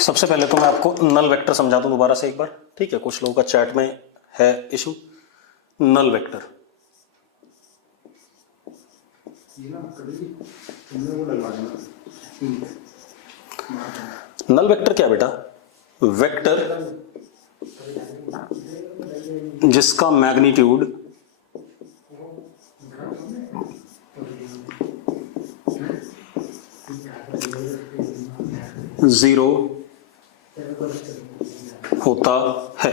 सबसे पहले तो मैं आपको नल वेक्टर समझा दूं दोबारा से एक बार, ठीक है। कुछ लोगों का चैट में है issue. Null vector, null vector क्या बेटा? वेक्टर जिसका मैग्नीट्यूड जीरो होता है,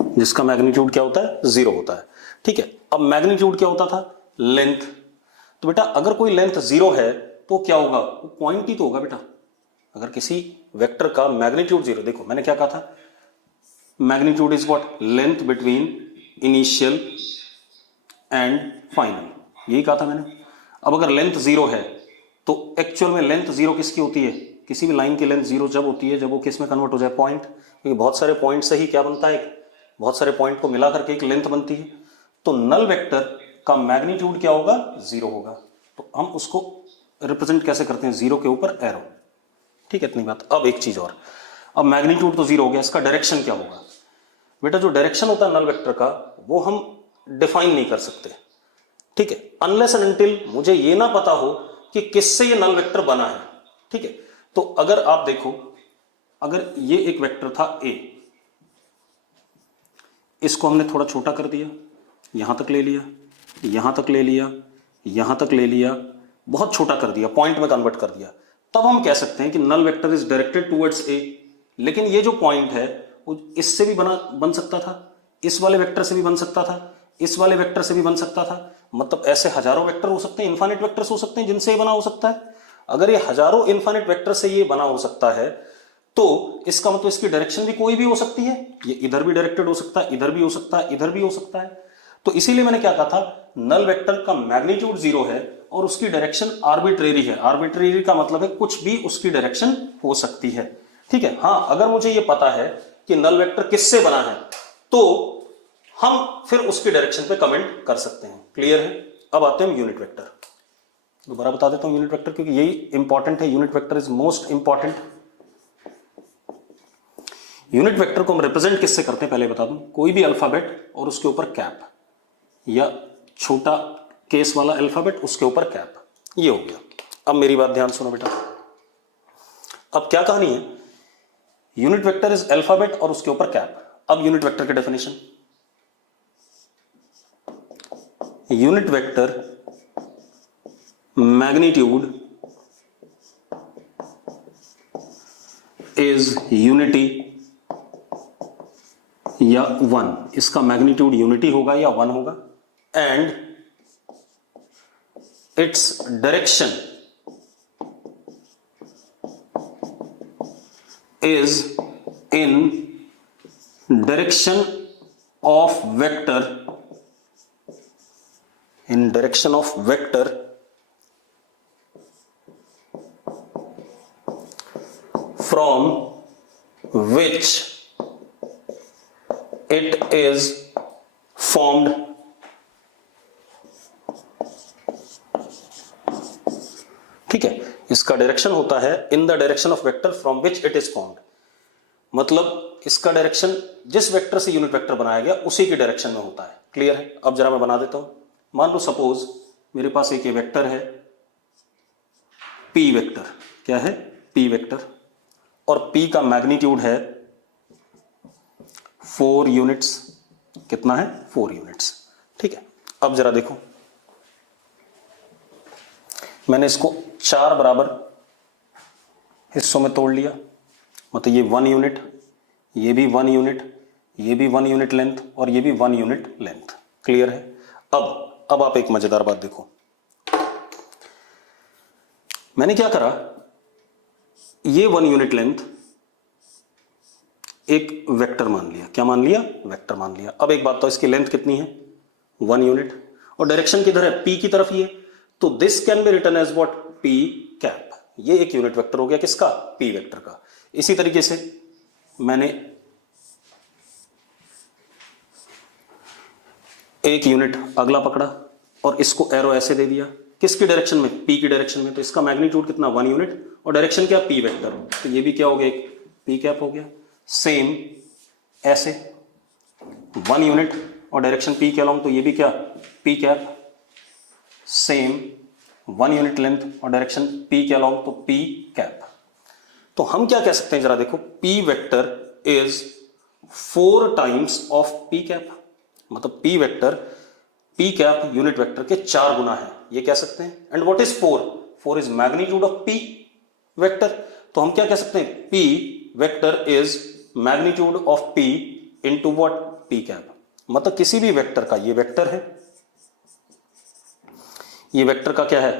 जिसका मैग्नीट्यूड क्या होता है? जीरो होता है, ठीक है। अब मैग्नीट्यूड क्या होता था? लेंथ। तो बेटा अगर कोई लेंथ जीरो है तो क्या होगा? वो पॉइंट ही तो होगा बेटा। अगर किसी वेक्टर का मैग्नीट्यूड जीरो, देखो मैंने क्या कहा था, magnitude is what? Length between initial and final, यही कहा था मैंने। अब अगर लेंथ जीरो है तो एक्चुअल में लेंथ जीरो किसकी होती है? किसी भी लाइन की लेंथ जीरो जब होती है जब वो किस में कन्वर्ट हो जाए? पॉइंट। क्योंकि बहुत सारे पॉइंट से ही क्या बनता है? बहुत सारे पॉइंट को मिला करके एक लेंथ बनती है। तो नल वेक्टर का मैग्नीट्यूड क्या होगा? जीरो होगा। तो हम उसको रिप्रेजेंट कैसे करते हैं? जीरो के ऊपर एरो, ठीक है। इतनी बात। अब एक चीज और, अब मैग्नीट्यूड तो जीरो हो गया, इसका डायरेक्शन क्या होगा? बेटा जो डायरेक्शन होता है नल वेक्टर का वो हम डिफाइन नहीं कर सकते, ठीक है, अनलेस एंड अनटिल मुझे ये ना पता हो कि किससे ये नल वेक्टर बना है, ठीक है। तो अगर आप देखो, अगर ये एक वेक्टर था ए, इसको हमने थोड़ा छोटा कर दिया, यहां तक ले लिया, यहां तक ले लिया, यहां तक ले लिया, बहुत छोटा कर दिया, पॉइंट में कन्वर्ट कर दिया, तब हम कह सकते हैं कि null vector is directed towards A. लेकिन ये जो पॉइंट है वो इससे भी बन सकता था, इस वाले वेक्टर से भी बन सकता था, इस वाले वेक्टर से भी बन सकता था। मतलब ऐसे हजारों वेक्टर हो सकते हैं, इनफाइनाइट वेक्टर्स हो सकते हैं जिनसे ये बना हो सकता है। अगर ये हजारों इनफाइनाइट वेक्टर से ये बना हो सकता है तो इसका मतलब इसकी डायरेक्शन भी कोई भी हो सकती है। ये इधर भी डायरेक्टेड हो सकता है, इधर भी हो सकता है, इधर भी हो सकता है। तो इसीलिए मैंने क्या कहा था, नल वेक्टर का मैग्नीट्यूड जीरो है और उसकी डायरेक्शन आर्बिट्रेरी है। आर्बिट्रेरी का मतलब है कुछ भी उसकी डायरेक्शन हो सकती है, ठीक है। हाँ, अगर मुझे ये पता है कि नल वेक्टर किससे बना है तो हम फिर उसकी डायरेक्शन पे कमेंट कर सकते हैं। क्लियर है? अब आते हैं यूनिट वेक्टर। दोबारा बता देता हूं यूनिट वेक्टर, क्योंकि यही इंपॉर्टेंट है। Unit vector is most important. Unit vector को हम रिप्रेजेंट किससे करते हैं पहले बता दूं। कोई भी अल्फाबेट और उसके ऊपर कैप, या छोटा केस वाला अल्फाबेट उसके ऊपर कैप, ये हो गया। अब मेरी बात ध्यान सुनो बेटा, अब क्या कहानी है, यूनिट वेक्टर इज अल्फाबेट और उसके ऊपर कैप। अब यूनिट वेक्टर की definition, unit vector magnitude is unity या वन, इसका मैग्नीट्यूड यूनिटी होगा या वन होगा, and its direction is in direction of vector, in direction of vector from which it is formed, ठीक है। इसका डायरेक्शन होता है in the direction of vector from which it is formed, मतलब इसका डायरेक्शन जिस वेक्टर से यूनिट वेक्टर बनाया गया उसी की डायरेक्शन में होता है। क्लियर है? अब जरा मैं बना देता हूं। मान लो सपोज मेरे पास एक ये वेक्टर है पी वेक्टर, क्या है? पी वेक्टर, और पी का मैग्नीट्यूड है 4 यूनिट्स। कितना है? 4 यूनिट्स, ठीक है। अब जरा देखो, मैंने इसको 4 बराबर हिस्सों में तोड़ लिया, मतलब ये 1 यूनिट, ये भी 1 यूनिट, ये भी 1 यूनिट लेंथ और ये भी 1 यूनिट लेंथ। क्लियर है? अब आप एक मजेदार बात देखो, मैंने क्या करा, ये 1 यूनिट लेंथ एक वेक्टर मान लिया। क्या मान लिया? वेक्टर मान लिया। अब एक बात तो, इसकी लेंथ कितनी है? 1 यूनिट, और डायरेक्शन किधर है? पी की तरफ ही है। तो this can be written as what? P cap. ये एक यूनिट वेक्टर हो गया, किसका? पी वेक्टर का। इसी तरीके से मैंने एक यूनिट अगला पकड़ा और इसको एरो ऐसे दे दिया, किसकी डायरेक्शन में, p की डायरेक्शन में, तो इसका मैग्नीट्यूड कितना 1 यूनिट और डायरेक्शन क्या p वेक्टर, तो ये भी क्या हो गया एक p कैप हो गया। सेम ऐसे 1 यूनिट और डायरेक्शन p के अलोंग, तो ये भी क्या p cap. Same 1 unit length और डायरेक्शन p के अलोंग, तो p कैप। तो हम क्या कह सकते हैं जरा देखो, p vector is 4 times of p cap, मतलब p vector p cap unit vector के 4 गुना है, ये कह सकते हैं। And what is 4, 4 is magnitude of p vector, तो हम क्या कह सकते हैं, p vector is magnitude of p into what p cap, मतलब किसी भी वेक्टर का, ये वेक्टर है, ये वेक्टर का क्या है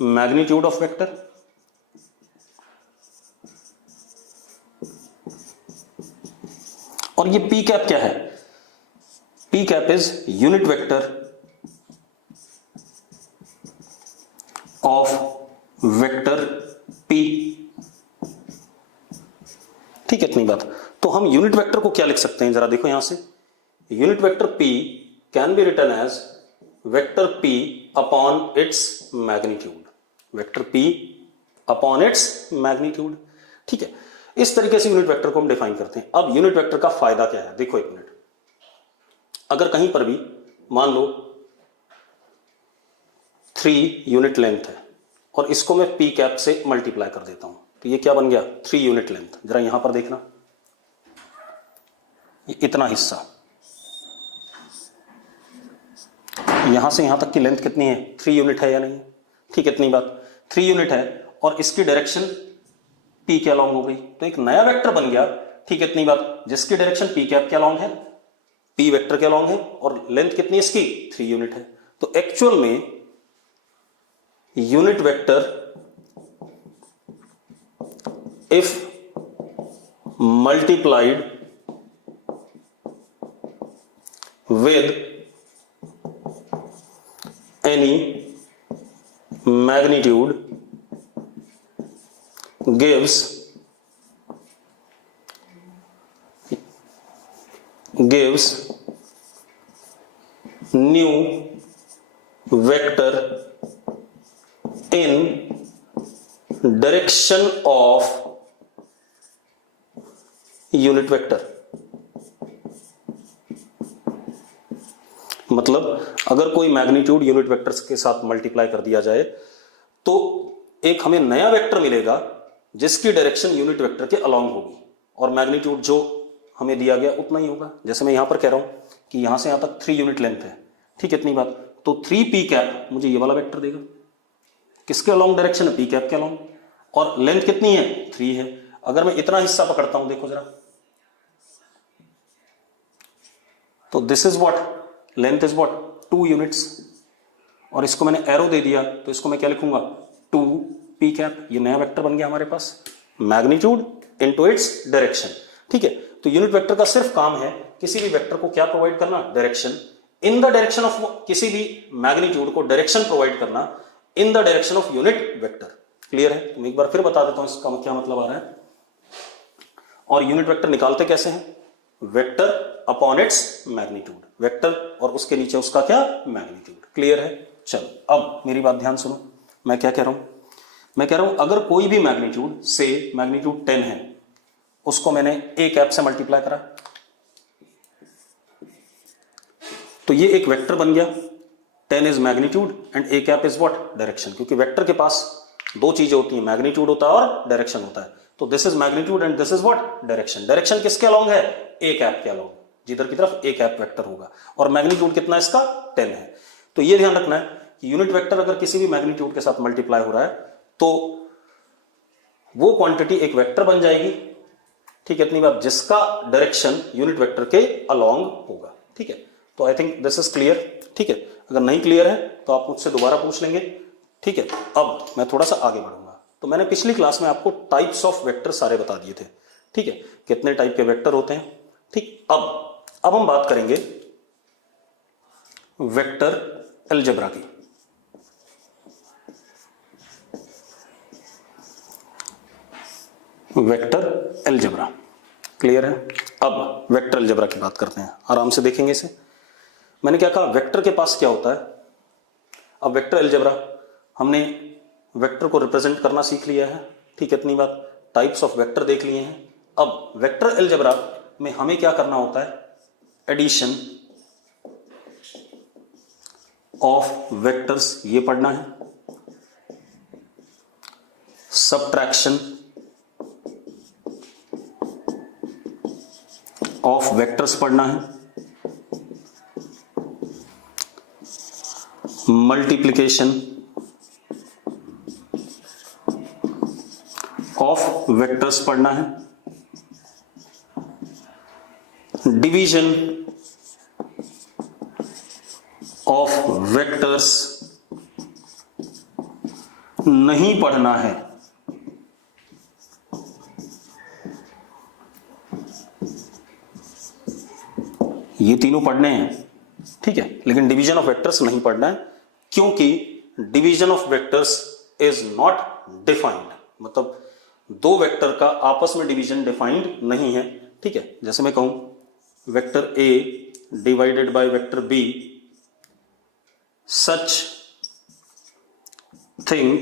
मैग्नीट्यूड ऑफ वेक्टर, और ये p कैप क्या है, p cap is unit vector of vector p, ठीक है इतनी बात। तो हम यूनिट वेक्टर को क्या लिख सकते हैं जरा देखो यहां से, unit vector p can be written as vector p upon its magnitude, vector p upon its magnitude, ठीक है। इस तरीके से यूनिट वेक्टर को हम डिफाइन करते हैं। अब यूनिट वेक्टर का फायदा क्या है, देखो एक मिनट, अगर कहीं पर भी मान लो 3 यूनिट लेंथ है और इसको मैं p कैप से मल्टीप्लाई कर देता हूं, तो ये क्या बन गया 3 यूनिट लेंथ, जरा यहां पर देखना, ये इतना हिस्सा, यहां से यहां तक की लेंथ कितनी है 3 यूनिट है या नहीं, ठीक है इतनी बात, 3 यूनिट है और इसकी डायरेक्शन p के अलोंग हो गई, तो एक नया वेक्टर बन गया, ठीक है इतनी बात, जिसकी डायरेक्शन p कैप के अलोंग है, p वेक्टर के अलोंग है, और लेंथ कितनी है इसकी 3 यूनिट है। तो एक्चुअल में unit vector if multiplied with any magnitude gives new vector in direction of unit vector, मतलब अगर कोई मैग्नीट्यूड यूनिट वेक्टर्स के साथ मल्टीप्लाई कर दिया जाए तो एक हमें नया वेक्टर मिलेगा जिसकी डायरेक्शन यूनिट वेक्टर के अलोंग होगी और मैग्नीट्यूड जो हमें दिया गया उतना ही होगा। जैसे मैं यहां पर कह रहा हूं कि यहां से यहां तक 3 यूनिट लेंथ है, ठीक है इतनी बात, तो 3p कैप मुझे ये वाला वेक्टर देगा, किसके अलोंग डायरेक्शन है p कैप के अलोंग, और लेंथ कितनी है 3 है। अगर मैं इतना हिस्सा पकड़ता हूं देखो जरा, तो this is what length is what 2 units, और इसको मैंने एरो दे दिया तो इसको मैं क्या लिखूंगा 2p कैप, ये नया वेक्टर बन गया हमारे पास, मैग्नीट्यूड इनटू इट्स डायरेक्शन, ठीक है। तो यूनिट वेक्टर का सिर्फ काम है किसी भी वेक्टर को क्या प्रोवाइड करना, direction, in the direction of किसी भी मैग्नीट्यूड को डायरेक्शन प्रोवाइड करना in the direction of unit vector. Clear है, तो मैं एक बार फिर बता देता हूं इसका क्या मतलब आ रहा है। और यूनिट वेक्टर निकालते कैसे हैं, vector upon its magnitude, vector और उसके नीचे उसका क्या मैग्नीट्यूड। क्लियर है, चलो अब मेरी बात ध्यान सुनो, मैं क्या कह रहा हूं, मैं कह रहा हूं अगर कोई भी मैग्नीट्यूड से मैग्नीट्यूड 10 है उसको मैंने a कैप से मल्टीप्लाई करा तो ये एक वेक्टर बन गया, 10 is magnitude and a cap is what direction, क्योंकि वेक्टर के पास दो चीजें होती हैं, मैग्नीट्यूड होता है और डायरेक्शन होता है। तो this is magnitude and this is what direction, direction किसके अलोंग है a कैप के अलोंग, जिधर की तरफ a कैप वेक्टर होगा, और मैग्नीट्यूड कितना इसका 10 है। तो ये ध्यान रखना है कि यूनिट वेक्टर अगर किसी भी मैग्नीट्यूड के साथ मल्टीप्लाई हो रहा है तो वो क्वांटिटी एक वेक्टर बन जाएगी, ठीक है इतनी बात, जिसका डायरेक्शन यूनिट वेक्टर के अलोंग होगा, ठीक है। तो I think this is clear, ठीक है। अगर नहीं क्लियर है तो आप मुझसे दोबारा पूछ लेंगे, ठीक है। अब मैं थोड़ा सा आगे बढ़ूंगा। तो मैंने पिछली क्लास में आपको टाइप्स ऑफ वेक्टर सारे बता दिए थे, ठीक है, कितने टाइप के वेक्टर होते हैं, ठीक। अब हम बात करेंगे वेक्टर अलजेब्रा की। वेक्टर अलजेब्रा क्लियर है। अब वेक्टर अलजेब्रा की बात करते हैं, आराम से देखेंगे इसे। मैंने क्या कहा, वेक्टर के पास क्या होता है। अब वेक्टर अलजेब्रा हमने वेक्टर को रिप्रेजेंट करना सीख लिया है, ठीक है, इतनी बात। टाइप्स ऑफ वेक्टर देख लिए हैं। अब वेक्टर अलजेब्रा में हमें क्या करना होता है? एडिशन ऑफ वेक्टर्स ये पढ़ना है, सब्ट्रैक्शन ऑफ वेक्टर्स पढ़ना है, मल्टीप्लिकेशन ऑफ वेक्टर्स पढ़ना है, डिवीजन ऑफ वेक्टर्स नहीं पढ़ना है। ये तीनों पढ़ने हैं, ठीक है, लेकिन डिवीजन ऑफ वेक्टर्स नहीं पढ़ना है, क्योंकि division of vectors is not defined. मतलब दो वेक्टर का आपस में डिवीजन डिफाइंड नहीं है, ठीक है। जैसे मैं कहूं vector A divided by vector B, such thing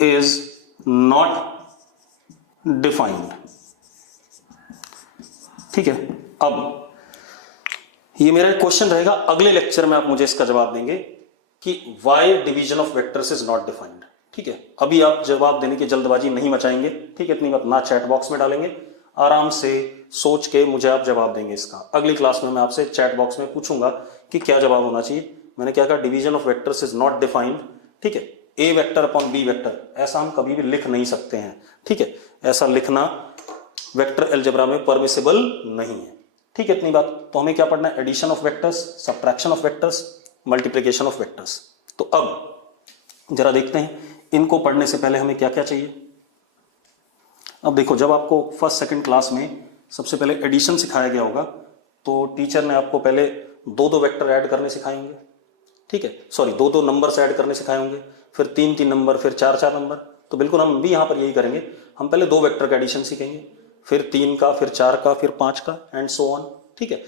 is not defined, ठीक है। अब ये मेरा क्वेश्चन रहेगा, अगले लेक्चर में आप मुझे इसका जवाब देंगे कि why division of vectors is not defined, ठीक है। अभी आप जवाब देने की जल्दबाजी नहीं मचाएंगे, ठीक है, इतनी बात, ना चैट बॉक्स में डालेंगे, आराम से सोच के मुझे आप जवाब देंगे इसका। अगली क्लास में मैं आपसे चैट बॉक्स में पूछूंगा कि क्या जवाब होना चाहिए। मैंने क्या कहा? Division of vectors is not defined, ठीक है। ए वेक्टर अपॉन बी वेक्टर, ऐसा हम कभी भी लिख नहीं सकते हैं, ठीक है। ऐसा लिखना वेक्टर अलजेब्रा में परमिसिबल नहीं है, ठीक है, इतनी बात। तो हमें क्या पढ़ना है? Addition of vectors, subtraction of vectors, multiplication of vectors. तो अब जरा देखते हैं इनको पढ़ने से पहले हमें क्या क्या चाहिए। अब देखो, जब आपको फर्स्ट सेकंड क्लास में सबसे पहले एडिशन सिखाया गया होगा, तो टीचर ने आपको पहले दो दो वेक्टर ऐड करने सिखाएंगे, ठीक है, सॉरी, दो दो नंबर्स ऐड करने सिखाए होंगे, फिर तीन तीन नंबर, फिर चार चार नंबर। तो बिल्कुल हम भी यहां पर यही करेंगे, हम पहले दो वेक्टर का एडिशन सीखेंगे, फिर तीन का, फिर चार का, फिर पांच का, एंड सो ऑन, ठीक है।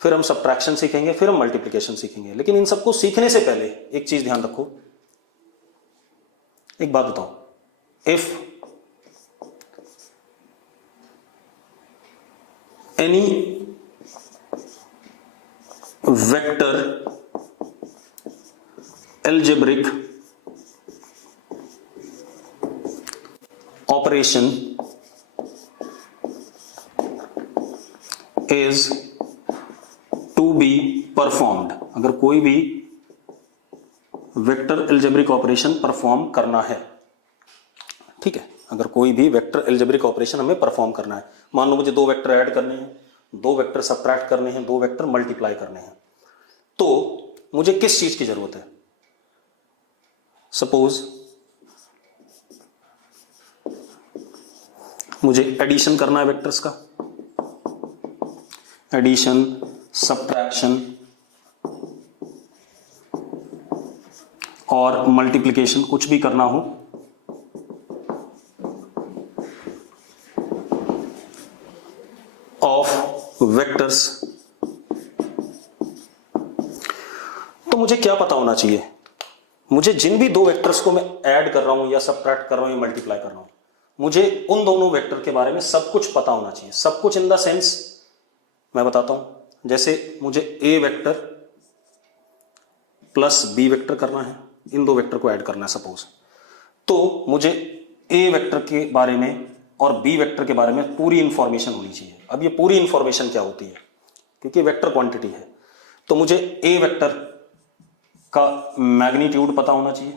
फिर हम सब्ट्रैक्शन सीखेंगे, फिर हम मल्टीप्लिकेशन सीखेंगे। लेकिन इन सबको सीखने से पहले एक चीज ध्यान रखो, एक बात बताओ, if any vector algebraic operation is to be performed, अगर कोई भी वेक्टर एल्जेब्रिक ऑपरेशन परफॉर्म करना है, ठीक है, अगर कोई भी वेक्टर एल्जेब्रिक ऑपरेशन हमें परफॉर्म करना है, मान लो मुझे दो वेक्टर ऐड करने हैं, दो वेक्टर सब्ट्रैक्ट करने हैं, दो वेक्टर मल्टीप्लाई करने हैं, तो मुझे किस चीज की जरूरत है? सपोज मुझे एडिशन करना है वेक्टर्स का, एडिशन, सब्ट्रैक्शन और मल्टीप्लिकेशन, कुछ भी करना हो, ऑफ वेक्टर्स, तो मुझे क्या पता होना चाहिए? मुझे जिन भी दो वेक्टर्स को मैं ऐड कर रहा हूं या सब्ट्रैक्ट कर रहा हूं या मल्टीप्लाई कर रहा हूं, मुझे उन दोनों वेक्टर के बारे में सब कुछ पता होना चाहिए। सब कुछ इन द सेंस मैं बताता हूं, जैसे मुझे ए वेक्टर प्लस बी वेक्टर करना है, इन दो वेक्टर को ऐड करना है सपोज, तो मुझे ए वेक्टर के बारे में और बी वेक्टर के बारे में पूरी इंफॉर्मेशन होनी चाहिए। अब ये पूरी इंफॉर्मेशन क्या होती है? क्योंकि वेक्टर क्वांटिटी है, तो मुझे ए वेक्टर का मैग्नीट्यूड पता होना चाहिए,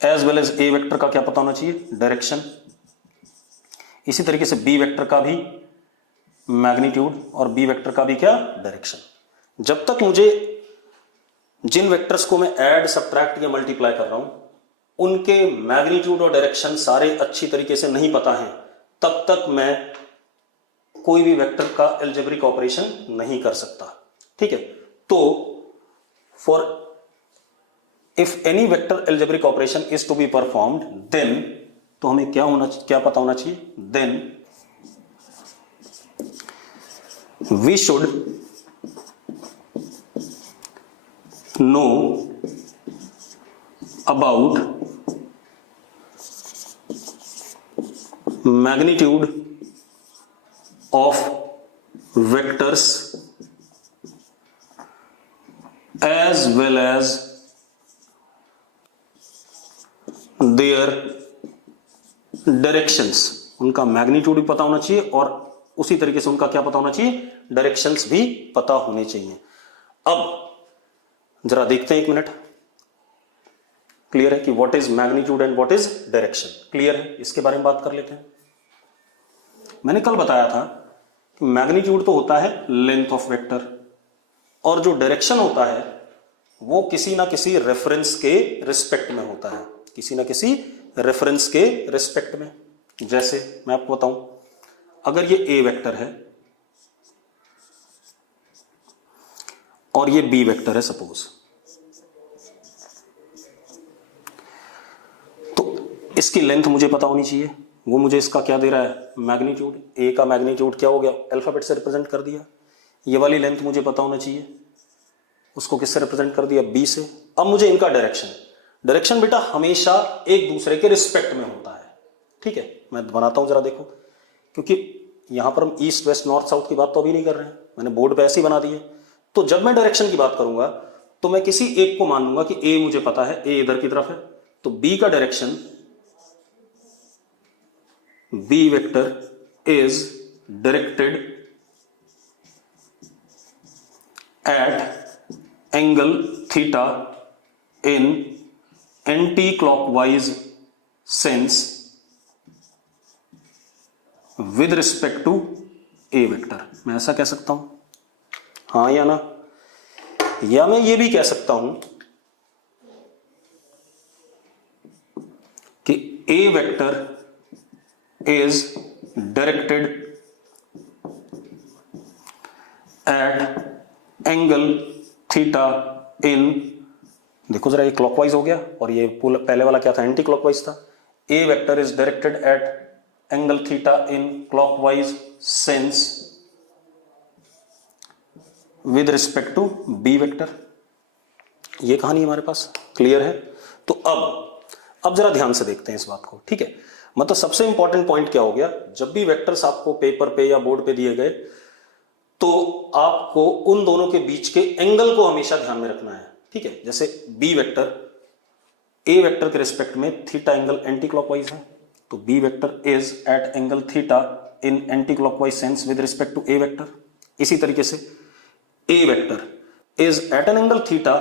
as well as a vector का क्या पता होना चाहिए? डायरेक्शन। इसी तरीके से बी वेक्टर का भी मैग्नीट्यूड और बी वेक्टर का भी क्या? डायरेक्शन। जब तक मुझे जिन वेक्टर्स को मैं ऐड, सब्ट्रैक्ट या मल्टीप्लाई कर रहा हूं उनके मैग्नीट्यूड और डायरेक्शन सारे अच्छी तरीके से नहीं पता है, तब तक मैं कोई भी वेक्टर का अलजेब्रिक ऑपरेशन नहीं कर सकता, ठीक है। तो for if any vector algebraic operation is to be performed, then, तो हमें क्या पता होना चाहिए? Then we should know about magnitude of vectors as well as their directions. उनका मैग्नीट्यूड भी पता होना चाहिए और उसी तरीके से उनका क्या पता होना चाहिए, डायरेक्शंस भी पता होने चाहिए। अब जरा देखते हैं, एक मिनट। क्लियर है कि what is magnitude and what is direction? Clear है, इसके बारे में बात कर लेते हैं। मैंने कल बताया था कि मैग्नीट्यूड तो होता है लेंथ ऑफ वेक्टर, और जो डायरेक्शन होता है वो किसी ना किसी रेफरेंस के रिस्पेक्ट में होता है, किसी ना किसी रेफरेंस के रिस्पेक्ट में। जैसे मैं आपको बताऊं, अगर ये ए वेक्टर है और ये बी वेक्टर है सपोज, तो इसकी लेंथ मुझे पता होनी चाहिए। वो मुझे इसका क्या दे रहा है, मैग्नीट्यूड। ए का मैग्नीट्यूड क्या हो गया, अल्फाबेट से रिप्रेजेंट कर दिया। ये वाली लेंथ मुझे पता होना चाहिए, उसको किससे रिप्रेजेंट कर दिया, बी से। अब मुझे इनका डायरेक्शन, डायरेक्शन बेटा हमेशा एक दूसरे के रिस्पेक्ट में होता है। ठीक है, मैं बनाता हूं जरा देखो, क्योंकि यहां पर हम ईस्ट वेस्ट नॉर्थ साउथ की बात तो अभी नहीं कर रहे हैं, मैंने बोर्ड पे ऐसे ही बना दिए। तो जब मैं डायरेक्शन की बात करूंगा तो मैं किसी एक को मान लूंगा कि ए मुझे पता है, ए इधर की तरफ है, तो बी का direction, B vector is directed at angle theta in anti clockwise sense with respect to A vector. मैं ऐसा कह सकता हूं, हाँ या ना? या मैं ये भी कह सकता हूं कि a vector is directed at angle theta in, देखो जरा, ये क्लॉकवाइज हो गया और ये पहले वाला क्या था, एंटी क्लॉकवाइज था। A vector is directed at angle theta in clockwise sense with respect to B vector. ये कहानी हमारे पास क्लियर है। तो अब जरा ध्यान से देखते हैं इस बात को। ठीक है, मतलब सबसे इंपॉर्टेंट पॉइंट क्या हो गया, जब भी वेक्टर्स आपको पेपर पे या बोर्ड पे दिए गए तो आपको उन दोनों के बीच के एंगल को हमेशा ध्यान में रखना है। ठीक है, जैसे बी वेक्टर ए वेक्टर के रिस्पेक्ट में थीटा एंगल एंटी क्लॉकवाइज है, तो b vector is at angle theta in anti clockwise sense with respect to A vector. इसी तरीके से a vector is at an angle theta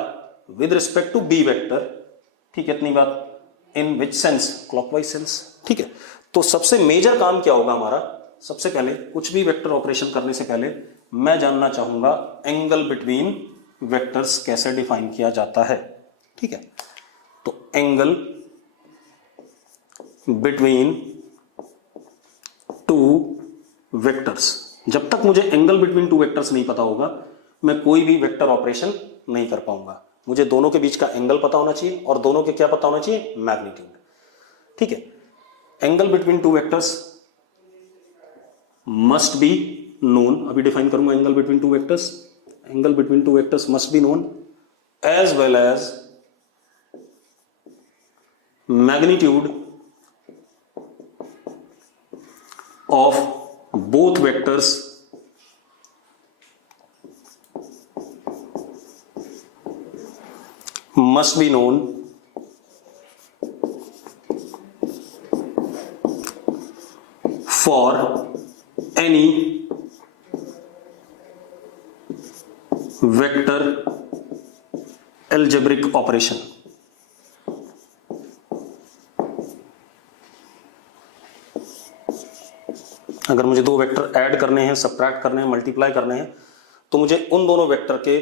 with respect to B vector. ठीक है, इतनी बात। In which sense, clockwise sense. ठीक है, तो सबसे मेजर काम क्या होगा हमारा, सबसे पहले कुछ भी वेक्टर ऑपरेशन करने से पहले मैं जानना चाहूंगा एंगल बिटवीन वेक्टर्स कैसे डिफाइन किया जाता है। ठीक है, तो एंगल बिटवीन टू वेक्टर्स, जब तक मुझे एंगल बिटवीन टू वेक्टर्स नहीं पता होगा मैं कोई भी वेक्टर ऑपरेशन नहीं कर पाऊंगा। मुझे दोनों के बीच का एंगल पता होना चाहिए और दोनों के क्या पता होना चाहिए, मैग्नीट्यूड। ठीक है, angle between two vectors must be known. अभी डिफाइन करूंगा angle between two vectors. Angle between two vectors must be known as well as magnitude of both vectors must be known for any vector algebraic operation। अगर मुझे दो vector add करने हैं, subtract करने हैं, multiply करने हैं, तो मुझे उन दोनों वेक्टर के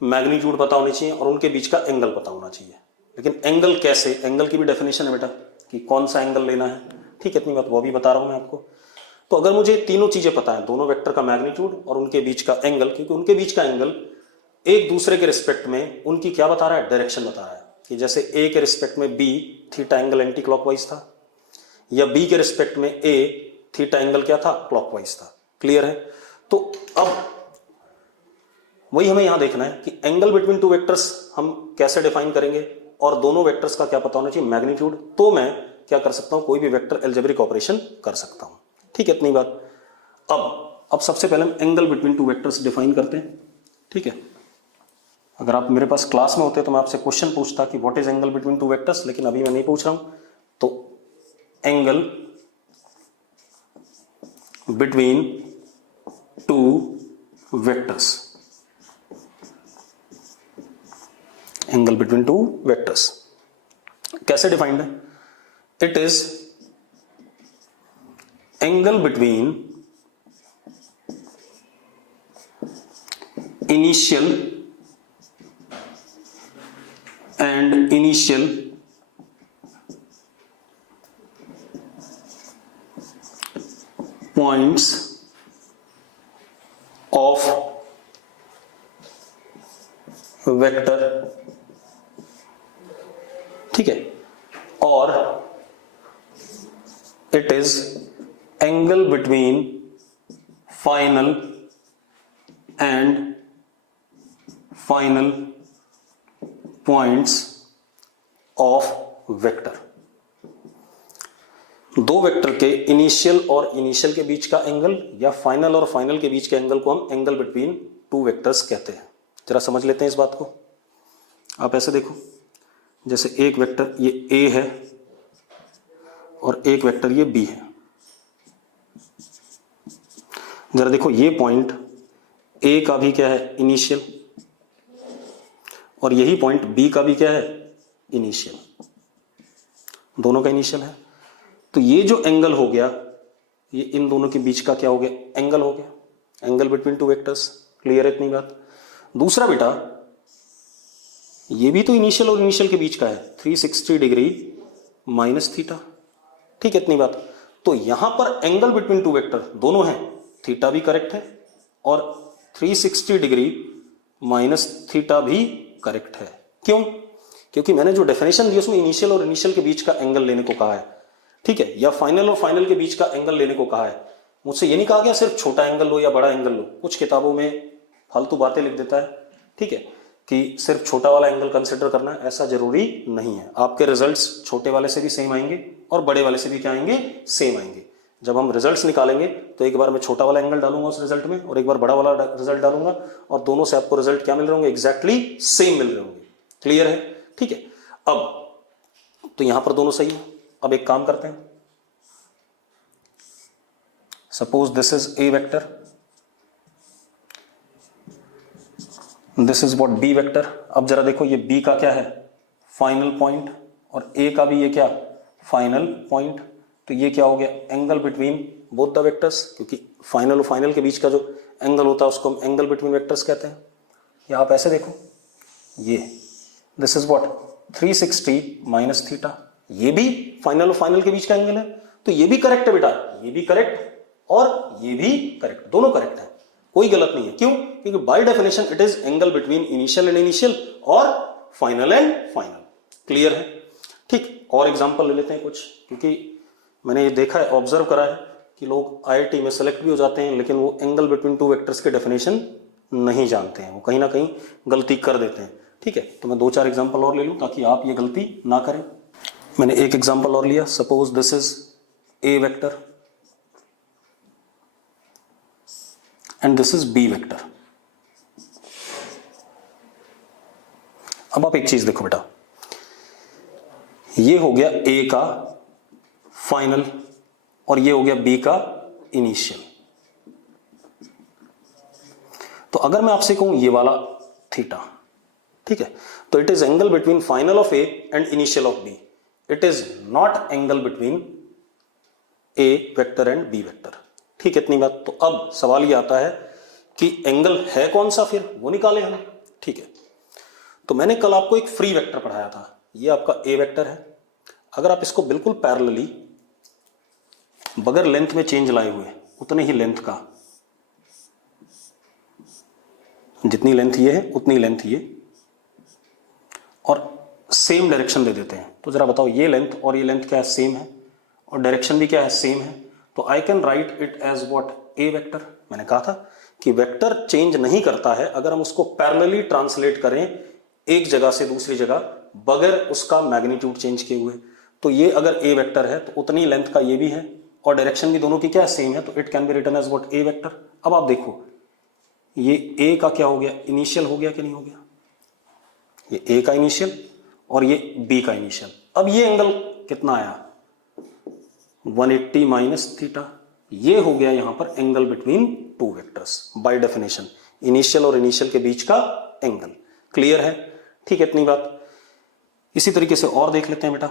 मैग्नीट्यूड पता होने चाहिए और उनके बीच का एंगल पता होना चाहिए। लेकिन एंगल कैसे, एंगल की भी डेफिनेशन है बेटा कि कौन सा एंगल लेना है। ठीक है, इतनी बात वो भी बता रहा हूं मैं आपको। तो अगर मुझे तीनों चीजें पता है, दोनों वेक्टर का मैग्नीट्यूड और उनके बीच का एंगल, क्योंकि उनके बीच का एंगल एक दूसरे के रिस्पेक्ट में उनकी क्या बता रहा है, डायरेक्शन बता रहा है। कि जैसे ए के रिस्पेक्ट में B theta angle anti clockwise था, या बी के रिस्पेक्ट में ए थीटा एंगल क्या था, क्लॉकवाइज था। क्लियर है? तो अब वही हमें यहां देखना है कि एंगल बिटवीन टू वेक्टर्स हम कैसे डिफाइन करेंगे और दोनों वेक्टर्स का क्या पता होना चाहिए, मैग्नीट्यूड। तो मैं क्या कर सकता हूं, कोई भी वेक्टर अलजेब्रिक ऑपरेशन कर सकता हूं। ठीक है, इतनी बात। अब सबसे पहले हम angle between two vectors define करते हैं। ठीक है, अगर आप मेरे पास क्लास में होते तो मैं आपसे क्वेश्चन पूछता कि what is angle between two vectors, लेकिन अभी मैं नहीं पूछ रहा हूं। तो angle between two vectors, angle between two vectors कैसे डिफाइंड है? It is angle between initial and initial points of vector. ठीक है, और it is angle between final and final points of vector. दो वेक्टर के इनिशियल और initial के बीच का एंगल या फाइनल और फाइनल के बीच के एंगल को हम एंगल बिटवीन टू वेक्टर्स कहते हैं। जरा समझ लेते हैं इस बात को। आप ऐसे देखो, जैसे एक वेक्टर ये A है और एक वेक्टर ये B है। जरा देखो, ये पॉइंट A का भी क्या है, इनिशियल, और यही पॉइंट B का भी क्या है, इनिशियल। दोनों का इनिशियल है। तो ये जो एंगल हो गया, ये इन दोनों के बीच का क्या हो गया, एंगल हो गया, angle between two vectors. Clear है इतनी बात? दूसरा बेटा, ये भी तो इनिशियल और इनिशियल के बीच का है, 360 डिग्री माइनस थीटा। ठीक है, इतनी बात। तो यहां पर एंगल बिटवीन टू वेक्टर दोनों हैं, थीटा भी करेक्ट है और 360 डिग्री माइनस थीटा भी करेक्ट है। क्यों? क्योंकि मैंने जो डेफिनेशन दी उसमें इनिशियल और इनिशियल के बीच का एंगल लेने को कहा है। ठीक है, या फाइनल और फाइनल के बीच का एंगल लेने को कहा है। मुझसे ये नहीं कहा गया सिर्फ छोटा एंगल लो या बड़ा एंगल लो। कुछ किताबों में फालतू बातें लिख देता है, ठीक है, कि सिर्फ छोटा वाला एंगल कंसिडर करना है, ऐसा जरूरी नहीं है। आपके रिजल्ट्स छोटे वाले से भी सेम आएंगे और बड़े वाले से भी क्या आएंगे, सेम आएंगे। जब हम रिजल्ट्स निकालेंगे तो एक बार मैं छोटा वाला एंगल डालूंगा उस रिजल्ट में और एक बार बड़ा वाला रिजल्ट डालूंगा, और दोनों से आपको रिजल्ट क्या मिल रहे होंगे, एग्जैक्टली सेम मिल रहे होंगे। क्लियर है? ठीक है, अब तो यहां पर दोनों सही है। अब एक काम करते हैं, suppose this is A vector, this is what B vector. अब जरा देखो, ये बी का क्या है, फाइनल पॉइंट, और ए का भी ये क्या, फाइनल पॉइंट। तो ये क्या हो गया, angle between both the vectors, क्योंकि फाइनल और फाइनल के बीच का जो एंगल होता है उसको हम एंगल बिटवीन वेक्टर्स कहते हैं। या आप ऐसे देखो, ये this is what 360 minus theta, ये भी फाइनल और फाइनल के बीच का एंगल है। तो ये भी करेक्ट है बेटा, ये भी करेक्ट और ये भी करेक्ट, दोनों करेक्ट है, कोई गलत नहीं है। क्यों? क्योंकि by definition it is angle between initial and initial और फाइनल एंड फाइनल। क्लियर है? ठीक, और एग्जांपल ले लेते हैं कुछ, क्योंकि मैंने ये देखा है, ऑब्जर्व करा है कि लोग आईआईटी में सेलेक्ट भी हो जाते हैं लेकिन वो एंगल बिटवीन टू वेक्टर्स के डेफिनेशन नहीं जानते हैं, वो कहीं ना कहीं गलती कर देते हैं। ठीक है, तो मैं 2-4 एग्जांपल और ले लूं ताकि आप ये गलती ना करें। मैंने एक एग्जांपल और लिया, suppose this is A vector and this is B vector. अब आप एक चीज देखो बेटा, ये हो गया ए का फाइनल और ये हो गया बी का इनिशियल। तो अगर मैं आपसे कहूं ये वाला थीटा, ठीक है, तो it is angle between final of A and initial of B. It is not angle between A vector and B vector. ठीक है, इतनी बात। तो अब सवाल ये आता है कि एंगल है कौन सा, फिर वो निकाले हम। ठीक है, तो मैंने कल आपको एक फ्री वेक्टर पढ़ाया था, ये आपका ए वेक्टर है। अगर आप इसको बिल्कुल पैरेलली बगैर लेंथ में चेंज लाए हुए, उतने ही लेंथ का, जितनी लेंथ ये है उतनी लेंथ ये, और सेम डायरेक्शन दे देते हैं, तो जरा बताओ ये लेंथ और ये लेंथ क्या है, सेम है, और डायरेक्शन भी क्या है, सेम है। तो I can write it as what, A vector. मैंने कहा था कि वेक्टर चेंज नहीं करता है अगर हम उसको पैरेलली ट्रांसलेट करें एक जगह से दूसरी जगह बगैर उसका मैग्नीट्यूड चेंज किए हुए। तो ये अगर ए वेक्टर है तो उतनी लेंथ का ये भी है और डायरेक्शन भी दोनों की क्या सेम है, तो it can be written as what, A vector. अब आप देखो ये ए का क्या हो गया, इनिशियल हो गया कि नहीं हो गया, ये ए का इनिशियल और ये बी का इनिशियल। अब ये एंगल कितना आया 180 माइनस थीटा, ये हो गया यहां पर angle between two vectors by definition, initial और इनिशियल के बीच का एंगल। क्लियर है? ठीक है, इतनी बात। इसी तरीके से और देख लेते हैं बेटा।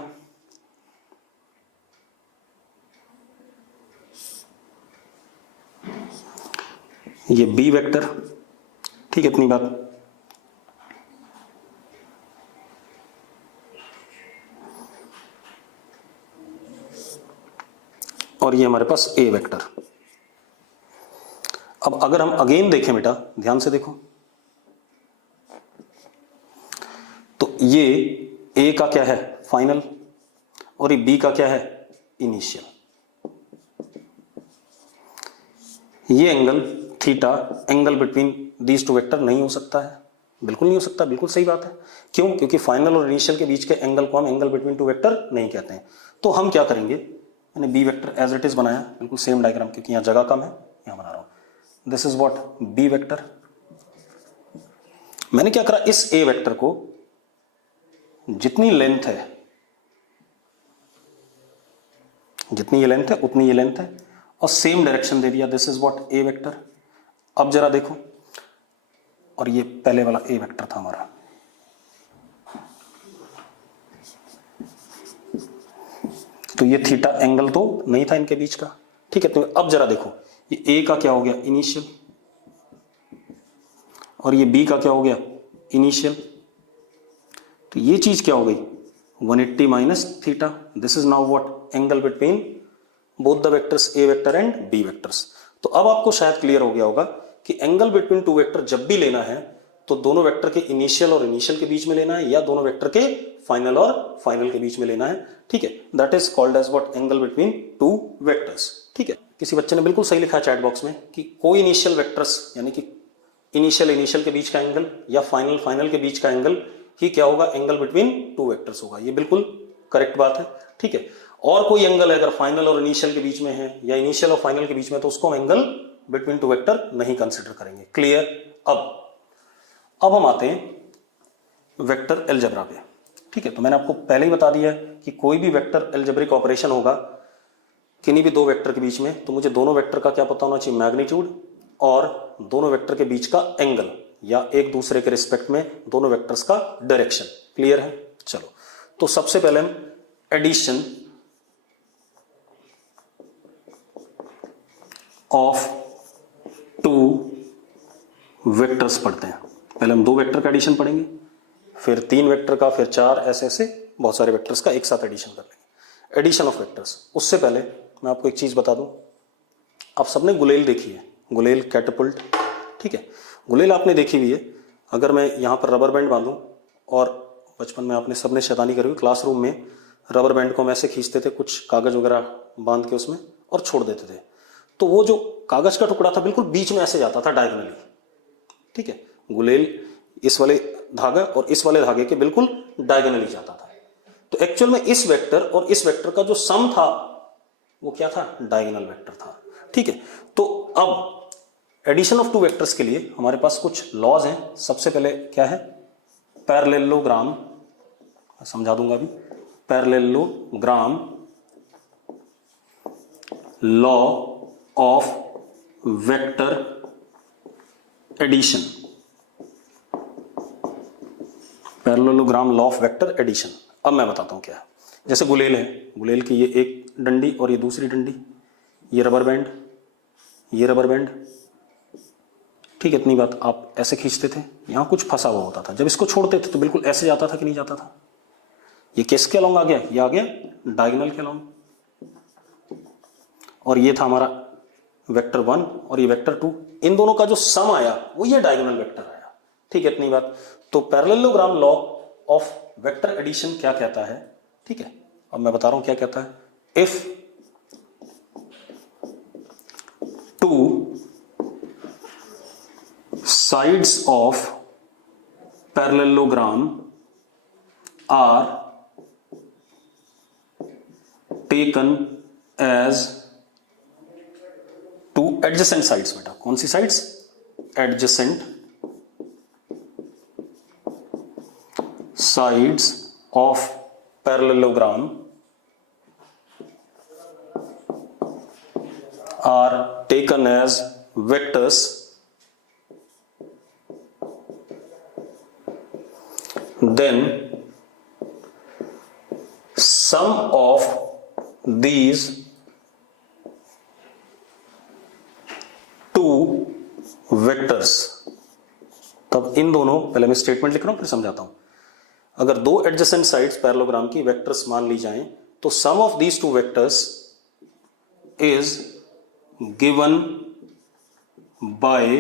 ये बी वेक्टर, ठीक है, इतनी बात। और ये हमारे पास ए वेक्टर। अब अगर हम अगेन देखें बेटा, ध्यान से देखो, तो ये ए का क्या है फाइनल और ये बी का क्या है इनिशियल। ये angle theta angle between these two vector नहीं हो सकता है, बिल्कुल नहीं हो सकता, बिल्कुल सही बात है। क्यों? क्योंकि फाइनल और इनिशियल के बीच के एंगल को हम एंगल बिटवीन टू वेक्टर नहीं कहते हैं। तो हम क्या करेंगे, मैंने B vector as it is बनाया, बिल्कुल सेम डायग्राम, क्योंकि यहां जगह कम है यहां बना रहा हूं। This is what B vector. मैंने क्या करा, इस ए वेक्टर को जितनी लेंथ है, जितनी ये लेंथ है उतनी ये लेंथ है और सेम डायरेक्शन दे दिया, this is what A vector. अब जरा देखो, और ये पहले वाला ए वेक्टर था हमारा, तो ये थीटा एंगल तो नहीं था इनके बीच का, ठीक है। तो अब जरा देखो, ये ए का क्या हो गया इनिशियल और ये बी का क्या हो गया इनिशियल, तो ये चीज क्या हो गई 180 minus theta. This is now what angle between both the vectors A vector and B vectors. तो अब आपको शायद क्लियर हो गया होगा कि एंगल बिटवीन टू वेक्टर जब भी लेना है तो दोनों वेक्टर के इनिशियल और इनिशियल के बीच में लेना है या दोनों वेक्टर के फाइनल और फाइनल के बीच में लेना है, ठीक है। That is called as what angle between two vectors, ठीक है। किसी बच्चे ने बिल्कुल सही लिखा चैट बॉक्स में कि कोई इनिशियल वेक्टर्स यानी कि इनिशियल के बीच का एंगल या फाइनल के बीच का एंगल ही क्या होगा, एंगल बिटवीन टू वेक्टर्स होगा। ये बिल्कुल करेक्ट बात है, ठीक है। और कोई एंगल अगर फाइनल और इनिशियल के बीच में है या इनिशियल और फाइनल के बीच में, तो उसको हम एंगल बिटवीन टू वेक्टर नहीं कंसिडर करेंगे। क्लियर? अब हम आते हैं वेक्टर अलजेब्रा पे, ठीक है। तो मैंने आपको पहले ही बता दिया है कि कोई भी वेक्टर अलजेब्रिक ऑपरेशन होगा किन्हीं भी दो वेक्टर के बीच में, तो मुझे दोनों वेक्टर का क्या पता होना चाहिए, मैग्नीट्यूड और दोनों वेक्टर के बीच का एंगल या एक दूसरे के रिस्पेक्ट में दोनों वेक्टर्स का डायरेक्शन। क्लियर है? चलो, तो सबसे पहले हम एडिशन ऑफ टू वेक्टर्स पढ़ते हैं। पहले हम दो वेक्टर का एडिशन पढ़ेंगे, फिर तीन वेक्टर का, फिर चार, ऐसे ऐसे बहुत सारे वेक्टर्स का एक साथ एडिशन कर लेंगे। Addition of vectors. उससे पहले मैं आपको एक चीज बता दूं, आप सबने गुलेल देखी है, गुलेल कैटपुल्ट, ठीक है। गुलेल आपने देखी हुई है। अगर मैं यहां पर रबर बैंड बांधूं, और बचपन में आपने सबने शैतानी करी हुई, क्लासरूम में रबर बैंड को हम ऐसे खींचते थे कुछ कागज वगैरह बांध के उसमें और छोड़ देते थे, तो वो जो कागज का टुकड़ा था बिल्कुल बीच में ऐसे जाता था डायगोनली, ठीक है। गुलेल इस वाले धागा और इस वाले धागे के बिल्कुल डायगोनली जाता था। तो एक्चुअल में इस वेक्टर और इस वेक्टर का जो सम था वो क्या था, डायगोनल वेक्टर था, ठीक है। तो अब एडिशन ऑफ टू वेक्टर्स के लिए हमारे पास कुछ लॉज हैं। सबसे पहले क्या है, पैरेललोग्राम, समझा दूंगा अभी। Parallelogram law of vector addition, parallelogram law of vector addition. अब मैं बताता हूं क्या है। जैसे गुलेल है, गुलेल की ये एक डंडी और ये दूसरी डंडी, ये रबर बैंड, ये रबर बैंड, ठीक है। इतनी बात। आप ऐसे खींचते थे, यहां कुछ फंसा हुआ होता था, जब इसको छोड़ते थे तो बिल्कुल ऐसे जाता था कि नहीं जाता था, ये किसके अलॉन्ग आ गया, ये आ गया डायगोनल के अलॉन्ग। और ये था हमारा वेक्टर 1 और ये वेक्टर 2, इन दोनों का जो सम आया वो ये डायगोनल वेक्टर आया, ठीक है। इतनी बात। तो parallelogram law of vector addition क्या कहता है, ठीक है। अब मैं बता रहा हूं क्या कहता है। If two sides of parallelogram are taken as two adjacent sides। बेटा कौन सी sides? Adjacent sides of parallelogram are taken as vectors then sum of these two vectors। तब इन दोनों, पहले मैं स्टेटमेंट लिख रहा हूं फिर समझाता हूं। अगर दो एडजेसेंट साइड्स पैरेललोग्राम की वेक्टर्स मान ली जाएं तो sum of these two vectors is given by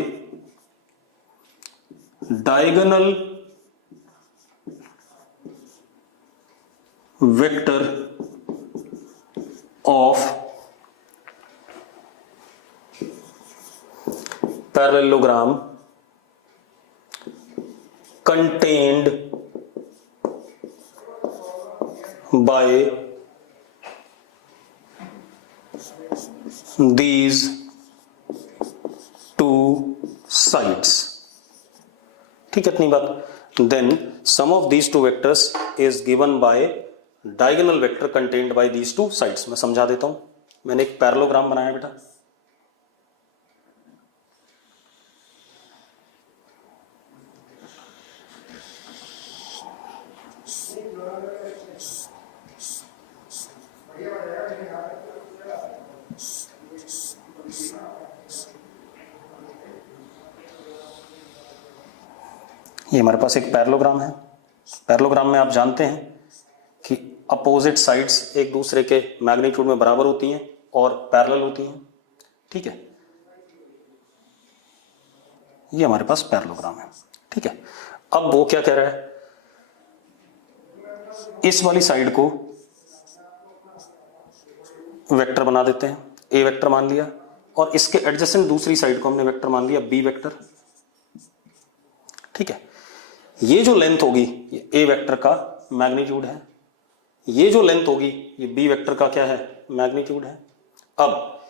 diagonal vector of parallelogram contained by these two sides। ठीक है इतनी बात। then sum of these two vectors is given by diagonal vector contained by these two sides। मैं समझा देता हूं। मैंने एक पैरेललोग्राम बनाया बेटा, ये हमारे पास एक पैरेललोग्राम है। पैरेललोग्राम में आप जानते हैं कि अपोजिट साइड्स एक दूसरे के मैग्नीट्यूड में बराबर होती हैं और पैरेलल होती हैं। ठीक है, ये हमारे पास पैरेललोग्राम है। ठीक है, अब वो क्या कह रहा है, इस वाली साइड को वेक्टर बना देते हैं, ए वेक्टर मान लिया, और इसके एडजेसेंट दूसरी साइड को हमने वेक्टर मान लिया बी वेक्टर। ठीक है, ये जो लेंथ होगी ये ए वेक्टर का मैग्नीट्यूड है, ये जो लेंथ होगी ये बी वेक्टर का क्या है, मैग्नीट्यूड है। अब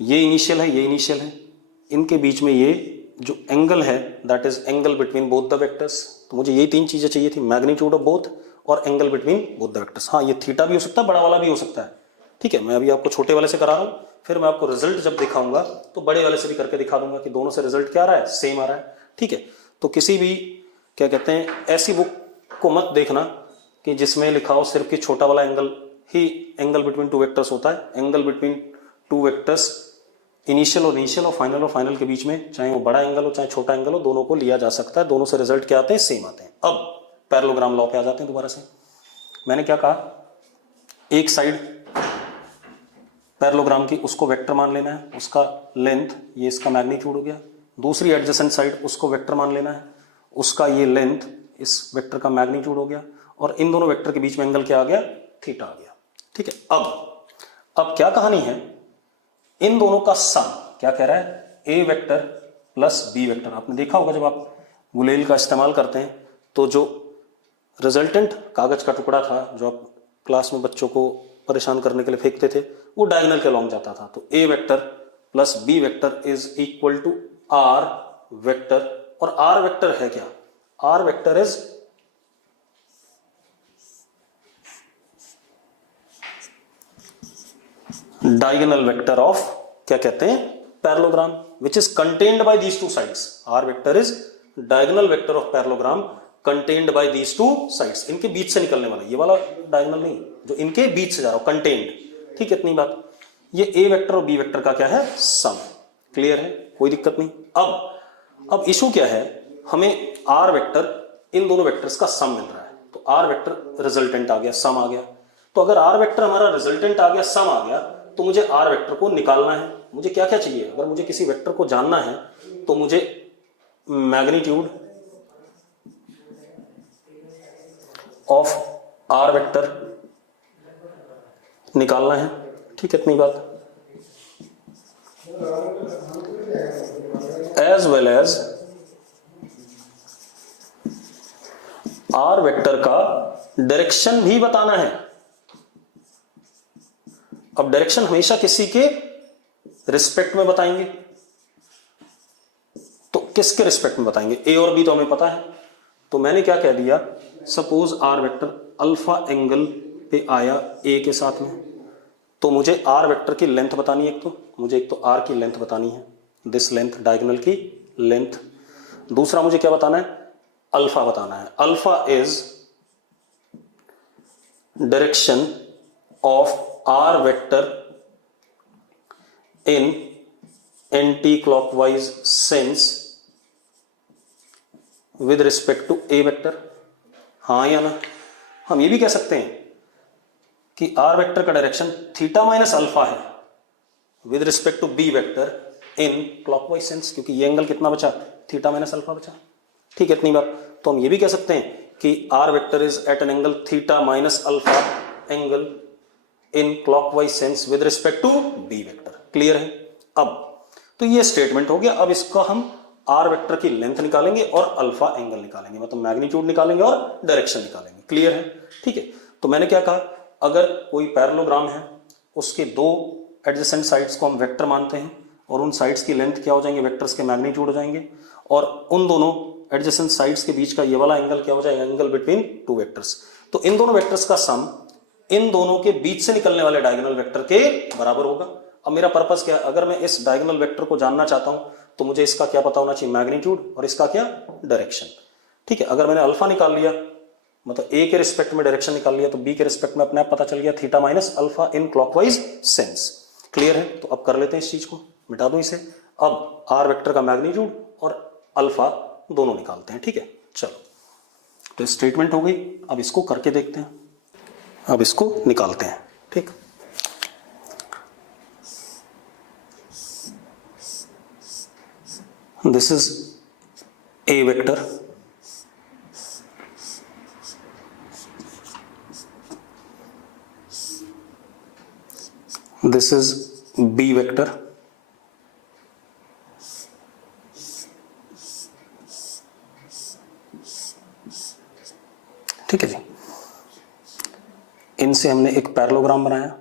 ये इनिशियल है, ये इनिशियल है, इनके बीच में ये जो एंगल है that is angle between both the vectors. तो मुझे यही तीन चीजें चाहिए थी, मैग्नीट्यूड ऑफ बोथ और angle between both the vectors. हाँ, ये थीटा भी हो सकता है, बड़ा वाला भी हो सकता है। ठीक है, मैं अभी आपको छोटे वाले से करा रहा हूं, फिर मैं आपको रिजल्ट जब दिखाऊंगा तो बड़े वाले से भी करके दिखा दूंगा कि दोनों से रिजल्ट क्या आ रहा है, सेम आ रहा है। ठीक है, तो किसी भी क्या कहते हैं ऐसी बुक को मत देखना कि जिसमें लिखा हो सिर्फ कि छोटा वाला एंगल ही एंगल बिटवीन टू वेक्टर्स होता है। Angle between two vectors initial और फाइनल के बीच में, चाहे वो बड़ा एंगल हो चाहे छोटा एंगल हो, दोनों को लिया जा सकता है। दोनों से रिजल्ट क्या आते हैं, सेम आते हैं। अब पैरेललोग्राम लॉ पे आ जाते हैं दोबारा से। मैंने क्या कहा, एक साइड पैरेललोग्राम की उसको वेक्टर मान लेना है, उसका लेंथ ये इसका मैग्नीट्यूड हो गया। दूसरी एडजेसेंट साइड उसको वेक्टर मान लेना है, उसका ये लेंथ इस वेक्टर का मैग्नीट्यूड हो गया, और इन दोनों वेक्टर के बीच में एंगल क्या आ गया, थीटा आ गया। ठीक है, अब क्या कहानी है, इन दोनों का सम क्या कह रहा है, ए वेक्टर प्लस बी वेक्टर। आपने देखा होगा जब आप गुलेल का इस्तेमाल करते हैं तो जो रिजल्टेंट कागज का टुकड़ा था जो आप क्लास में बच्चों को परेशान करने के लिए फेंकते थे, वो डायगोनल के अलॉन्ग जाता था। तो a vector plus B vector is equal to r vector, और आर वेक्टर है क्या, r vector is diagonal vector of क्या कहते हैं, parallelogram, which is contained by these two sides. R vector is diagonal vector of parallelogram contained by these two sides. इनके बीच से निकलने वाला, ये वाला डायगोनल नहीं, जो इनके बीच से जा रहा हो, कंटेन्ड। ठीक है, इतनी बात। ये ए वेक्टर और बी वेक्टर का क्या है, सम। क्लियर है, कोई दिक्कत नहीं। अब इशू क्या है, हमें आर वेक्टर इन दोनों वेक्टर्स का सम मिल रहा है। तो आर वेक्टर रिजल्टेंट आ गया, सम आ गया। तो अगर आर वेक्टर हमारा रिजल्टेंट आ गया, सम आ गया, तो मुझे आर वेक्टर को निकालना है। मुझे क्या क्या चाहिए, अगर मुझे किसी वेक्टर को जानना है तो मुझे मैग्नीट्यूड ऑफ आर वेक्टर निकालना है। ठीक है, इतनी बात। As well as R vector का डायरेक्शन भी बताना है। अब डायरेक्शन हमेशा किसी के रिस्पेक्ट में बताएंगे, तो किसके रिस्पेक्ट में बताएंगे? ए और बी तो हमें पता है, तो मैंने क्या कह दिया, suppose R vector alpha angle पे आया ए के साथ में, तो मुझे आर वेक्टर की लेंथ बतानी है। मुझे एक तो आर की लेंथ बतानी है, दिस लेंथ, डायगोनल की लेंथ। दूसरा मुझे क्या बताना है? अल्फा बताना है। Alpha is direction of are vector in anti clockwise sense with respect to A vector. हाँ या ना? हम ये भी कह सकते हैं कि आर वेक्टर का डायरेक्शन थीटा माइनस अल्फा है with respect to B vector in clockwise sense, क्योंकि ये एंगल कितना बचा? थीटा माइनस अल्फा बचा। ठीक है, इतनी बात। तो हम ये भी कह सकते हैं कि R vector is at an angle theta minus alpha angle in clockwise sense with respect to B vector. Clear है? अब तो ये स्टेटमेंट हो गया। अब इसका हम आर वेक्टर की लेंथ निकालेंगे और अल्फा एंगल निकालेंगे, मतलब मैग्नीट्यूड निकालेंगे और डायरेक्शन निकालेंगे। क्लियर है? ठीक है, तो मैंने क्या कहा, अगर कोई पैरेललोग्राम है, उसके दो एडजेसेंट साइड्स को हम वेक्टर मानते हैं और उन साइड्स की लेंथ क्या हो जाएंगे? वेक्टर्स के मैग्नीट्यूड हो जाएंगे, और उन दोनों एडजेसेंट साइड्स के बीच का ये वाला एंगल क्या हो जाएगा? Angle between two vectors. तो इन दोनों वेक्टर्स का सम इन दोनों के बीच से निकलने वाले डायगोनल वेक्टर के बराबर होगा। अब मेरा पर्पस क्या है? अगर मैं इस डायगोनल वेक्टर को जानना चाहता हूं तो मुझे इसका क्या पता होना चाहिए? मैग्नीट्यूड, और इसका क्या? डायरेक्शन। ठीक है, अगर मैंने अल्फा निकाल लिया, मतलब ए के रिस्पेक्ट में डायरेक्शन निकाल लिया, तो बी के रिस्पेक्ट में अपने आप पता चल गया थीटा माइनस अल्फा इन क्लॉकवाइज सेंस। क्लियर है? तो अब कर लेते हैं इस चीज को, मिटा दूं इसे। अब आर वेक्टर का मैग्नीट्यूड और अल्फा दोनों निकालते हैं। ठीक है, चलो, तो स्टेटमेंट हो गई। अब इसको करके देखते हैं, अब इसको निकालते हैं। ठीक, this is A vector, this is B vector, ठीक है जी। इनसे हमने एक पैरेललोग्राम बनाया,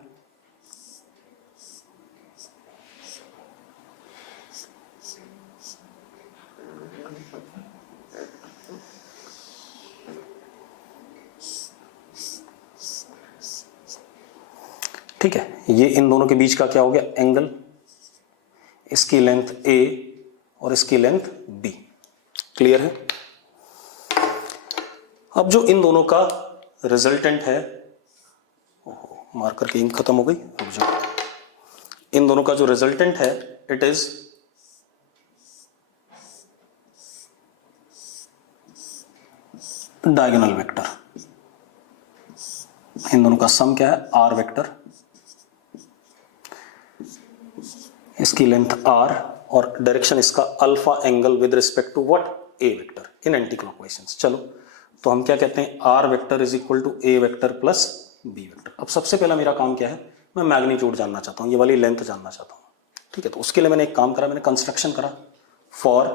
ठीक है। ये इन दोनों के बीच का क्या हो गया? एंगल, इसकी लेंथ A और इसकी लेंथ B। क्लियर है? अब जो इन दोनों का रिजल्टेंट है, मार्कर की इंक खत्म हो गई, रुक जाओ। इन दोनों का जो रिजल्टेंट है, इट इज डायगोनल वेक्टर। इन दोनों का सम क्या है? आर वेक्टर, इसकी लेंथ r और डायरेक्शन इसका alpha angle with respect to what? A vector in anti clockwise sense. चलो, तो हम क्या कहते हैं? R vector is equal to A vector plus B vector. अब सबसे पहला मेरा काम क्या है? मैं मैग्नीट्यूड जानना चाहता हूं, ये वाली लेंथ जानना चाहता हूं। ठीक है, तो उसके लिए मैंने एक काम करा, मैंने कंस्ट्रक्शन करा फॉर,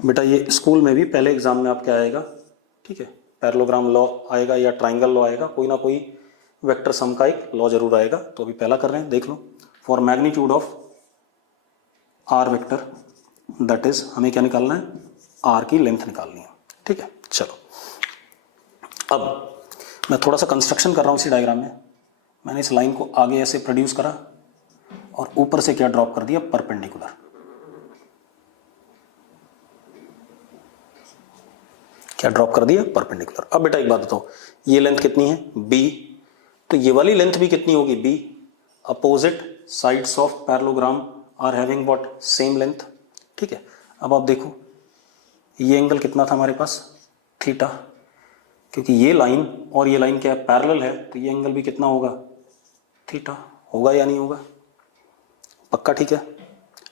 बेटा ये स्कूल में भी पहले एग्जाम में आपके आएगा, ठीक है, पैरेललोग्राम लॉ आएगा या ट्राइंगल लॉ आएगा, कोई ना कोई वेक्टर सम का एक लॉ जरूर आएगा। तो अभी पहला कर रहे हैं, देख लो। For magnitude of are vector, that is, हमें क्या निकालना है? आर की लेंथ निकालनी है। ठीक है, चलो, अब मैं थोड़ा सा कंस्ट्रक्शन कर रहा हूं इसी डायग्राम में। मैंने इस लाइन को आगे ऐसे प्रोड्यूस करा और ऊपर से क्या ड्रॉप कर दिया? परपेंडिकुलर। क्या ड्रॉप कर दिया? परपेंडिकुलर। अब बेटा एक बात बताओ, ये लेंथ कितनी है? b, तो ये वाली लेंथ भी कितनी होगी? b। Opposite sides of parallelogram are having what? Same length. ठीक है, अब आप देखो, ये एंगल कितना था हमारे पास? थीटा, क्योंकि ये लाइन और ये लाइन क्या है? पैरेलल है, तो ये एंगल भी कितना होगा? थीटा। होगा या नहीं होगा? पक्का? ठीक है,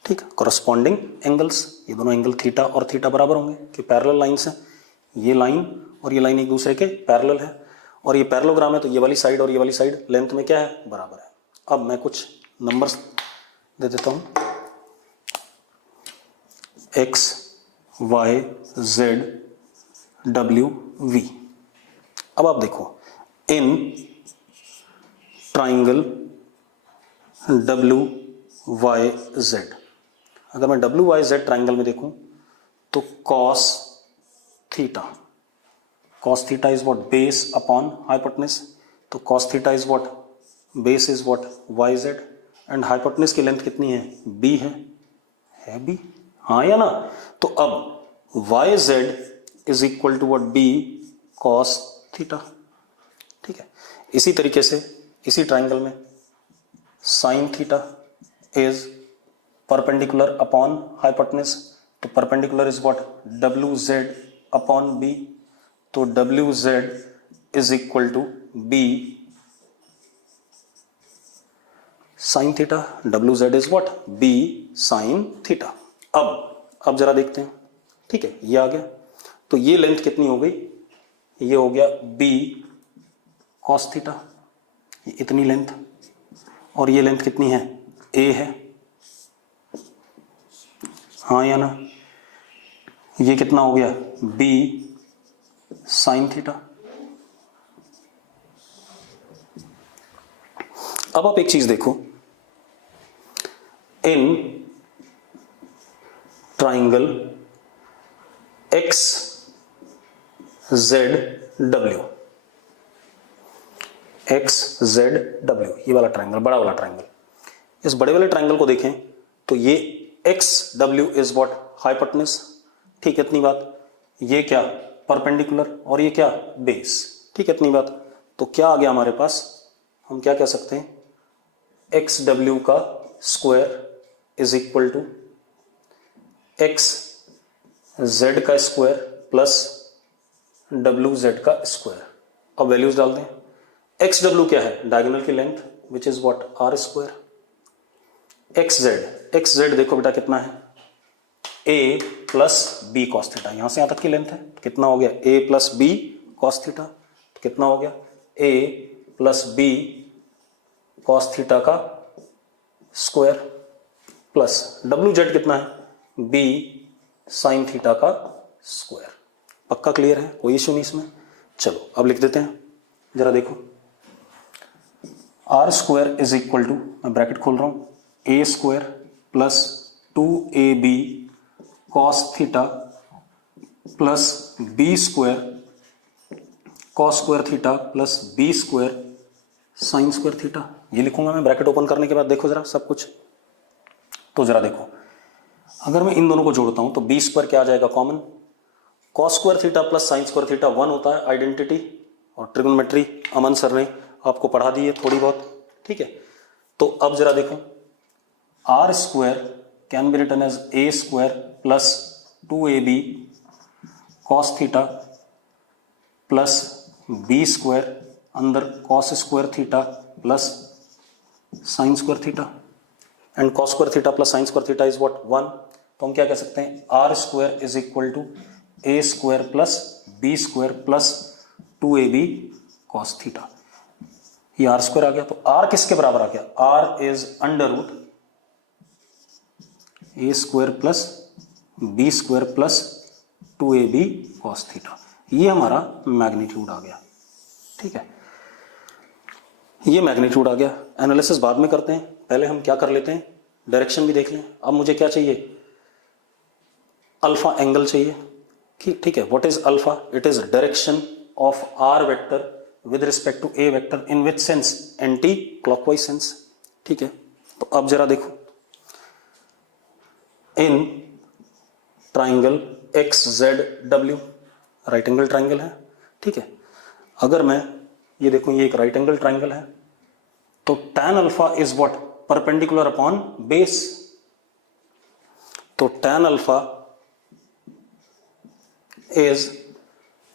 ठीक है। कॉरस्पॉन्डिंग एंगल्स, ये दोनों एंगल थीटा और थीटा बराबर होंगे, कि पैरेलल लाइंस हैं। ये लाइन और ये लाइन एक दूसरे के पैरेलल है, और ये पैरेललोग्राम है, तो ये वाली साइड और ये वाली साइड लेंथ में क्या है? बराबर है। अब मैं कुछ नंबर्स दे देता हूं, x, Y Z W V. अब आप देखो इन ट्राइंगल डब्ल्यू वाई जेड, अगर मैं डब्ल्यू वाई जेड ट्राइंगल में देखूं तो cos theta is what base upon hypotenuse, तो cos theta is what base is what Y Z, and hypotenuse की लेंथ कितनी है, बी है बी, हाँ या ना। तो अब Y Z is equal to what B cos theta, ठीक है। इसी तरीके से इसी ट्राइंगल में sine theta is perpendicular upon hypotenuse, तो perpendicular is what W Z upon B, तो W Z is equal to B sine theta, W Z is what B sine theta. अब जरा देखते हैं, ठीक है, ये आ गया, तो ये लेंथ कितनी हो गई, ये हो गया बी कॉस थीटा, इतनी लेंथ, और ये लेंथ कितनी है, ए है, हाँ या ना। ये कितना हो गया, बी साइन थीटा। अब आप एक चीज देखो, इन triangle X Z W, x Z W, ये वाला ट्राइंगल, बड़ा वाला ट्राइंगल, इस बड़े वाले ट्राइंगल को देखें तो ये x W is what hypotenuse, ठीक है, इतनी बात। ये क्या, परपेंडिकुलर, और ये क्या, बेस, ठीक है, इतनी बात। तो क्या आ गया हमारे पास, हम क्या कह सकते हैं, एक्स डब्ल्यू का square is equal to X Z का स्क्वायर प्लस डब्ल्यू जेड का स्क्वायर। अब वैल्यूज डाल दें, एक्स डब्ल्यू क्या है, डायगोनल की length which is what R square, X Z देखो बेटा कितना है, A plus B cos theta, यहां से यहां तक की लेंथ है, कितना हो गया, ए प्लस बी कॉस थीटा, तो कितना हो गया, ए प्लस बी कॉस थीटा का स्क्वायर प्लस डब्ल्यू जेड कितना है, बी साइन थीटा का स्क्वायर। पक्का क्लियर है, कोई इश्यू नहीं इसमें। चलो अब लिख देते हैं, जरा देखो, R square is equal to, मैं ब्रैकेट खोल रहा हूं, A square plus 2ab cos theta plus B square cos square theta plus B square sine square theta. ये लिखूंगा मैं ब्रैकेट ओपन करने के बाद, देखो जरा सब कुछ, तो जरा देखो, अगर मैं इन दोनों को जोड़ता हूं तो बी स्क्वायर क्या आ जाएगा, common, cos square theta plus sine square theta 1 होता है, आइडेंटिटी, और ट्रिग्नोमेट्री अमन सर ने आपको पढ़ा दी है थोड़ी बहुत, ठीक है। तो अब जरा देखो, R square can be written as A square plus 2ab cos theta plus B square अंदर cos square theta plus sine square theta, and cos square theta plus sine square theta is what 1। तो हम क्या कह सकते हैं, R square is equal to A square plus B square plus 2ab cos theta. ये R square आ गया, तो आर किसके बराबर आ गया, are is under root A square plus B square plus 2ab cos theta. ये हमारा मैग्नीट्यूड आ गया, ठीक है, ये मैग्नीट्यूड आ गया। एनालिसिस बाद में करते हैं, पहले हम क्या कर लेते हैं, डायरेक्शन भी देख लें। अब मुझे क्या चाहिए, अल्फा एंगल चाहिए, ठीक है। What is alpha, it is direction of are vector with respect to A vector, in which sense, anti clockwise sense, ठीक है। तो अब जरा देखो, इन triangle X Z W, right angle triangle है, ठीक है। अगर मैं ये देखूं, ये एक राइट एंगल ट्राइंगल है, तो tan alpha is what, perpendicular upon base, तो tan alpha is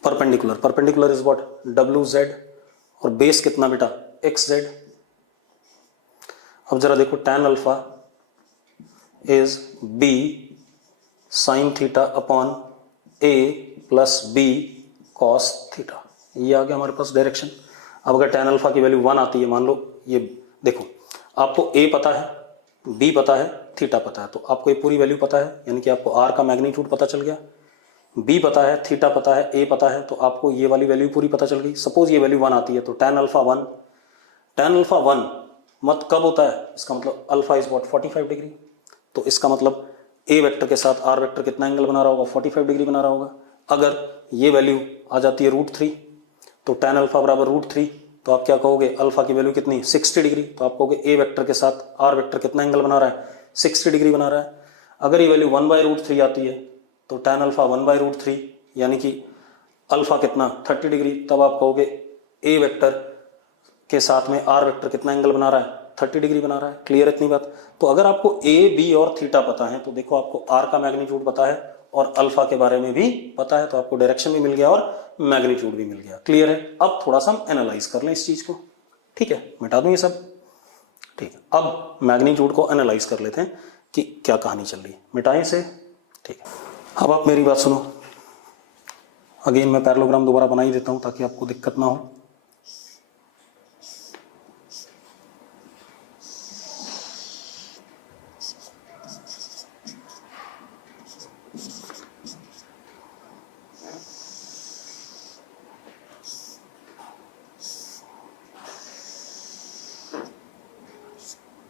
perpendicular is what, W Z, और बेस कितना बेटा, एक्स जेड। अब जरा देखो, tan alpha is B sine theta upon A plus B cos theta. ये आ गया हमारे पास डायरेक्शन। अब अगर tan अल्फा की वैल्यू 1 आती है, मान लो ये देखो, आपको a पता है, b पता है, थीटा पता है, तो आपको ये पूरी वैल्यू पता है, यानी कि आपको r का मैग्नीट्यूड पता चल गया। बी पता है, थीटा पता है, ए पता है, तो आपको ये वाली वैल्यू पूरी पता चल गई। सपोज ये वैल्यू 1 आती है तो tan अल्फा 1, tan अल्फा 1 मत कब होता है, इसका मतलब अल्फा इज व्हाट 45 डिग्री। तो इसका मतलब ए वेक्टर के साथ आर वेक्टर कितना एंगल बना रहा होगा, 45 डिग्री बना रहा होगा। अगर ये वैल्यू आ जाती है √3 तो tan अल्फा बराबर √3, तो आप क्या कहोगे, अल्फा की वैल्यू कितनी 60 डिग्री, तो आप कहोगे ए वेक्टर के साथ आर वेक्टर कितना एंगल बना रहा है, 60 डिग्री बना रहा है। अगर ये वैल्यू 1/√3 आती है तो tan अल्फा 1/√3 यानी कि अल्फा कितना 30 डिग्री, तब आप कहोगे ए वेक्टर के साथ में आर वेक्टर कितना एंगल बना रहा है, 30 डिग्री बना रहा है। क्लियर इतनी बात। तो अगर आपको ए बी और थीटा पता है तो देखो आपको आर का मैग्नीट्यूड पता है और अल्फा के बारे में भी पता है, तो आपको डायरेक्शन भी मिल गया और मैग्नीट्यूड भी मिल गया। क्लियर है। अब थोड़ा सा हम एनालाइज कर लें इस चीज को। ठीक है, मिटा दूं ये सब। ठीक है, अब मैग्नीट्यूड को एनालाइज कर लेते हैं कि क्या कहानी चल रही है। मिटाएं इसे। ठीक है, अब आप मेरी बात सुनो। अगेन मैं पैरेललोग्राम दोबारा बना ही देता हूं ताकि आपको दिक्कत ना हो।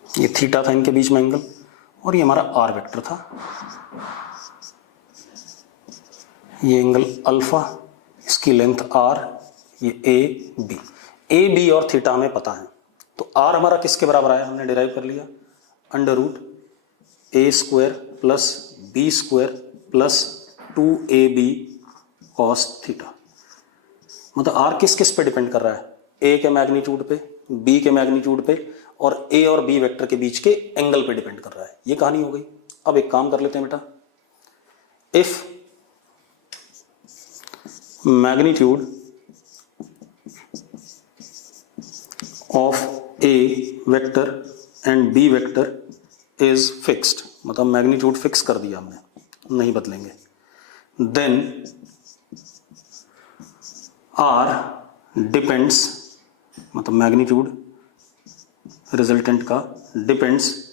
ये थीटा था इनके बीच में एंगल और ये हमारा आर वेक्टर था। ये एंगल अल्फा, इसकी लेंथ आर, ये ए बी और थीटा हमें पता है। तो आर हमारा किसके बराबर आया, हमने डिराइव कर लिया, √a² plus b² plus 2ab cos theta. मतलब आर किस किस पे डिपेंड कर रहा है, ए के मैग्नीट्यूड पे, बी के मैग्नीट्यूड पे और ए और बी वेक्टर के बीच के एंगल पे डिपेंड कर रहा है। ये कहानी हो गई। अब एक काम कर लेते हैं बेटा, if magnitude of A vector and B vector is fixed, मतलब मैग्नीट्यूड फिक्स कर दिया हमने, नहीं बदलेंगे, देन आर डिपेंड्स, मतलब मैग्नीट्यूड रिजल्टेंट का डिपेंड्स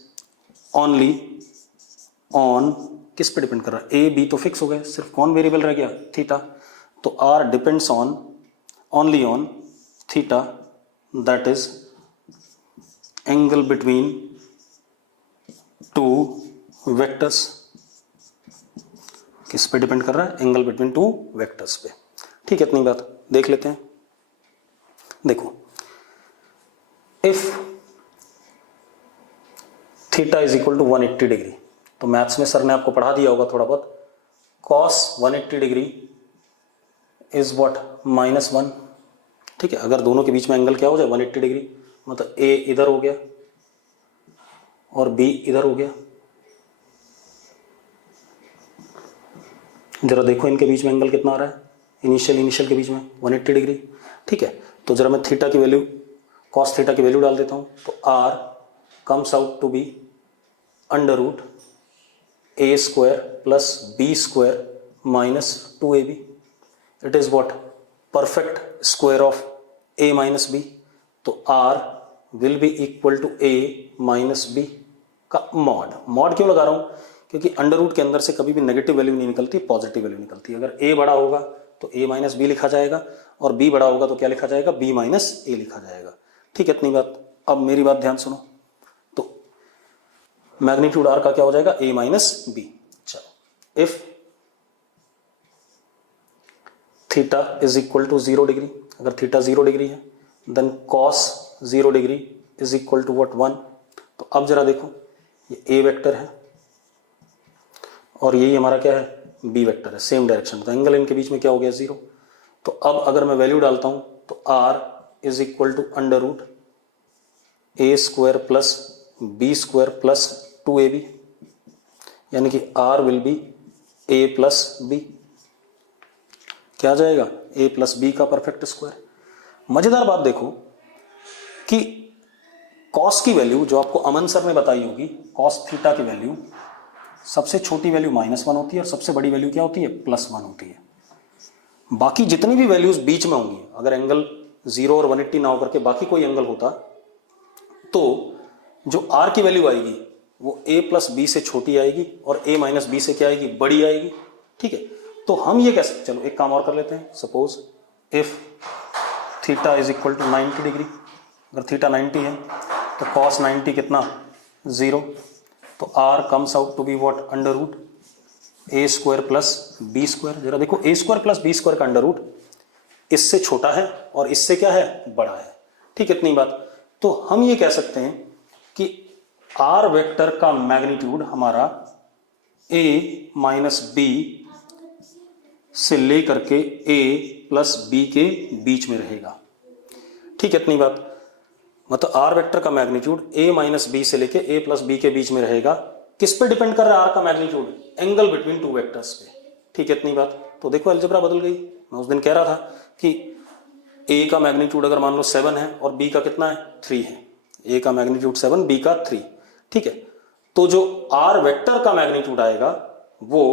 ओनली ऑन, किस पे डिपेंड कर रहा है, ए बी तो फिक्स हो गए, सिर्फ कौन वेरिएबल रह गया, थीटा। तो R depends on only on theta, that is angle between two vectors. किस पे डिपेंड कर रहा है, एंगल बिटवीन टू वेक्टर्स पे। ठीक है, इतनी बात देख लेते हैं। देखो, if theta is equal to 180 degree, तो मैथ्स में सर ने आपको पढ़ा दिया होगा थोड़ा बहुत, cos 180 डिग्री इज व्हाट -1। ठीक है, अगर दोनों के बीच में एंगल क्या हो जाए 180 डिग्री, मतलब ए इधर हो गया और बी इधर हो गया। जरा देखो इनके बीच में एंगल कितना आ रहा है, इनिशियल के बीच में 180 डिग्री। ठीक है, तो जरा मैं थीटा की वैल्यू, cos थीटा की वैल्यू डाल देता हूं, तो r comes out to be √a² plus b² minus 2ab. It is what? Perfect square of a minus b. तो r will be equal to a minus b का mod. Mod क्यों लगा रहा हूं, क्योंकि अंडर के अंदर से कभी भी नेगेटिव वैल्यू नहीं निकलती, पॉजिटिव वैल्यू निकलती है। अगर a बड़ा होगा तो a माइनस बी लिखा जाएगा और b बड़ा होगा तो क्या लिखा जाएगा, b माइनस a लिखा जाएगा। ठीक है, इतनी बात। अब मेरी बात ध्यान सुनो, तो मैग्नीट्यूड आर का क्या हो जाएगा, a माइनस बी। चलो, if theta is equal to 0 degree, अगर थीटा 0 डिग्री है, then cos 0 degree is equal to what 1। तो अब जरा देखो, ये a वेक्टर है और यही हमारा क्या है, b वेक्टर है, सेम डायरेक्शन। तो एंगल इनके बीच में क्या हो गया, 0। तो अब अगर मैं वैल्यू डालता हूं तो r is equal to √a² plus b² plus 2ab, यानी कि r will be a plus B. क्या आ जाएगा, a प्लस बी का परफेक्ट स्क्वायर। मजेदार बात देखो कि cos की वैल्यू जो आपको अमन सर ने बताई होगी, cos थीटा की वैल्यू सबसे छोटी वैल्यू -1 होती है और सबसे बड़ी वैल्यू क्या होती है, +1 होती है। बाकी जितनी भी वैल्यूज बीच में होंगी, अगर एंगल 0 और 180 ना होकर के बाकी कोई एंगल होता, तो जो r की वैल्यू आएगी वो a प्लस बी से छोटी आएगी और a माइनस बी से क्या आएगी, बड़ी आएगी। ठीक है, तो हम ये कैसे, चलो एक काम और कर लेते हैं, suppose if theta is equal to 90 degree, अगर थीटा 90 है तो कॉस 90 कितना 0, तो R comes out to be what under root A square plus B square. जरा देखो A square plus B square का अंडर रूट इससे छोटा है और इससे क्या है बड़ा है, ठीक है इतनी बात। तो हम ये कह सकते हैं कि आर वेक्टर का मैग्नीट्यूड हमारा a माइनस बी से लेकर के a प्लस बी के बीच में रहेगा, ठीक है इतनी बात। मतलब आर वेक्टर का मैग्नीट्यूड a माइनस बी से लेके a प्लस बी के बीच में रहेगा। किस पे डिपेंड कर रहा है आर का magnitude, angle between two vectors पे, ठीक है इतनी बात। तो देखो अलजेब्रा बदल गई। मैं उस दिन कह रहा था कि a का मैग्नीट्यूड अगर मान लो 7 है और b का कितना है 3 है, a का मैग्नीट्यूड 7 b का 3, ठीक है। तो जो आर वेक्टर का मैग्नीट्यूड आएगा वो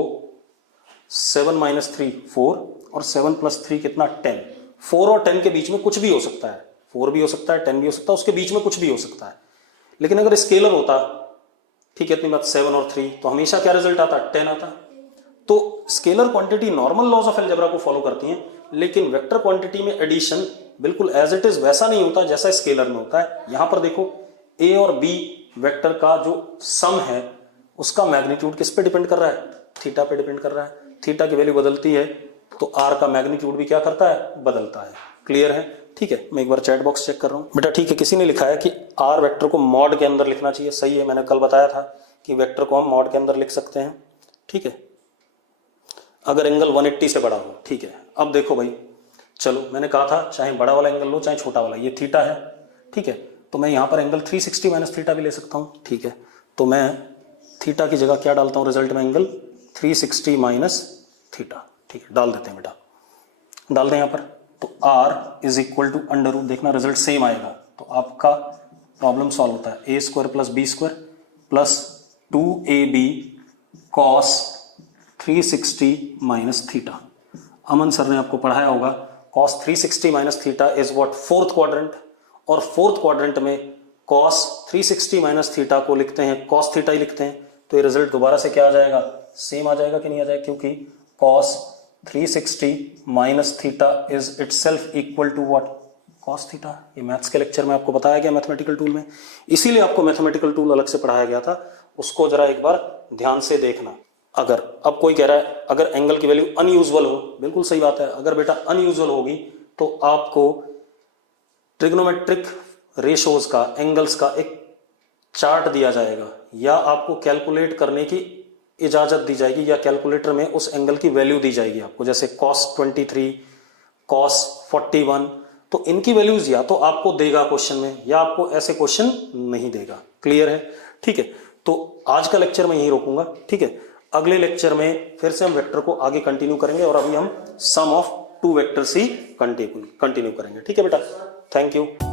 7 माइनस 3 4 और 7 प्लस 3 कितना 10। 4 और 10 के बीच में कुछ भी हो सकता है, 4 भी हो सकता है 10 भी हो सकता है, उसके बीच में कुछ भी हो सकता है। लेकिन अगर स्केलर होता, ठीक है इतनी बात, 7 और 3, तो हमेशा क्या रिजल्ट आता 10 आता। तो scalar quantity normal laws of algebra को फॉलो करती हैं, लेकिन वेक्टर क्वांटिटी में एडिशन बिल्कुल एज इट इज वैसा नहीं होता जैसा स्केलर में होता है। यहां पर देखो ए और बी वेक्टर का जो सम है उसका मैग्नीट्यूड किस पे डिपेंड कर रहा है, थीटा पे डिपेंड कर रहा है। थीटा की वैल्यू बदलती है तो आर का मैग्नीट्यूड भी क्या करता है, बदलता है। क्लियर है, ठीक है। मैं एक बार चैट बॉक्स चेक कर रहा हूं बेटा, ठीक है। किसी ने लिखा है कि आर वेक्टर को मॉड के अंदर लिखना चाहिए, सही है। मैंने कल बताया था कि वेक्टर को हम मॉड के अंदर लिख सकते हैं, ठीक है, अगर एंगल 180 से बड़ा हो, ठीक है। अब देखो भाई, चलो मैंने कहा था चाहे बड़ा वाला एंगल लो चाहे छोटा वाला, ये थीटा है, ठीक है। तो मैं यहां पर एंगल 360 माइनस थीटा भी ले सकता हूं, ठीक है। तो मैं थीटा की जगह क्या डालता हूं रिजल्ट में, एंगल 360 माइनस थीटा, ठीक है, डाल देते हैं बेटा, डाल दें यहां पर। तो r is equal to under root, देखना रिजल्ट सेम आएगा तो आपका प्रॉब्लम सॉल्व होता है। A square plus B square plus 2ab cos 360 minus theta. Aman sir ने आपको पढ़ाया होगा cos 360 minus theta is what fourth quadrant, और फोर्थ क्वाड्रेंट में कॉस 360 माइनस थीटा को लिखते हैं कॉस थीटा ही लिखते हैं। तो ये रिजल्ट दोबारा से क्या आ जाएगा, सेम आ जाएगा कि नहीं आ जाएगा, क्योंकि cos 360 minus theta is itself equal to what, cos theta. ये मैथ्स के लेक्चर में आपको बताया गया मैथमेटिकल टूल में, इसीलिए आपको मैथमेटिकल टूल अलग से पढ़ाया गया था, उसको जरा एक बार ध्यान से देखना। अगर अब कोई कह रहा है अगर एंगल की वैल्यू अनयूजुअल हो, बिल्कुल सही बात है, अगर बेटा अनयूजुअल होगी तो आपको ट्रिग्नोमेट्रिक रेशोज का, एंगल्स का एक चार्ट दिया जाएगा, या आपको कैलकुलेट करने की इजाजत दी जाएगी, या कैलकुलेटर में उस एंगल की वैल्यू दी जाएगी आपको, जैसे cos 23, cos 41। तो इनकी वैल्यूज या तो आपको देगा क्वेश्चन में, या आपको ऐसे क्वेश्चन नहीं देगा। क्लियर है, ठीक है। तो आज का लेक्चर मैं यहीं रोकूंगा, ठीक है। अगले लेक्चर में फिर से हम वेक्टर को आगे कंटिन्यू करेंगे, और अभी हम सम ऑफ टू वेक्टर्स ही कंटिन्यू करेंगे, ठीक है बेटा। Thank you.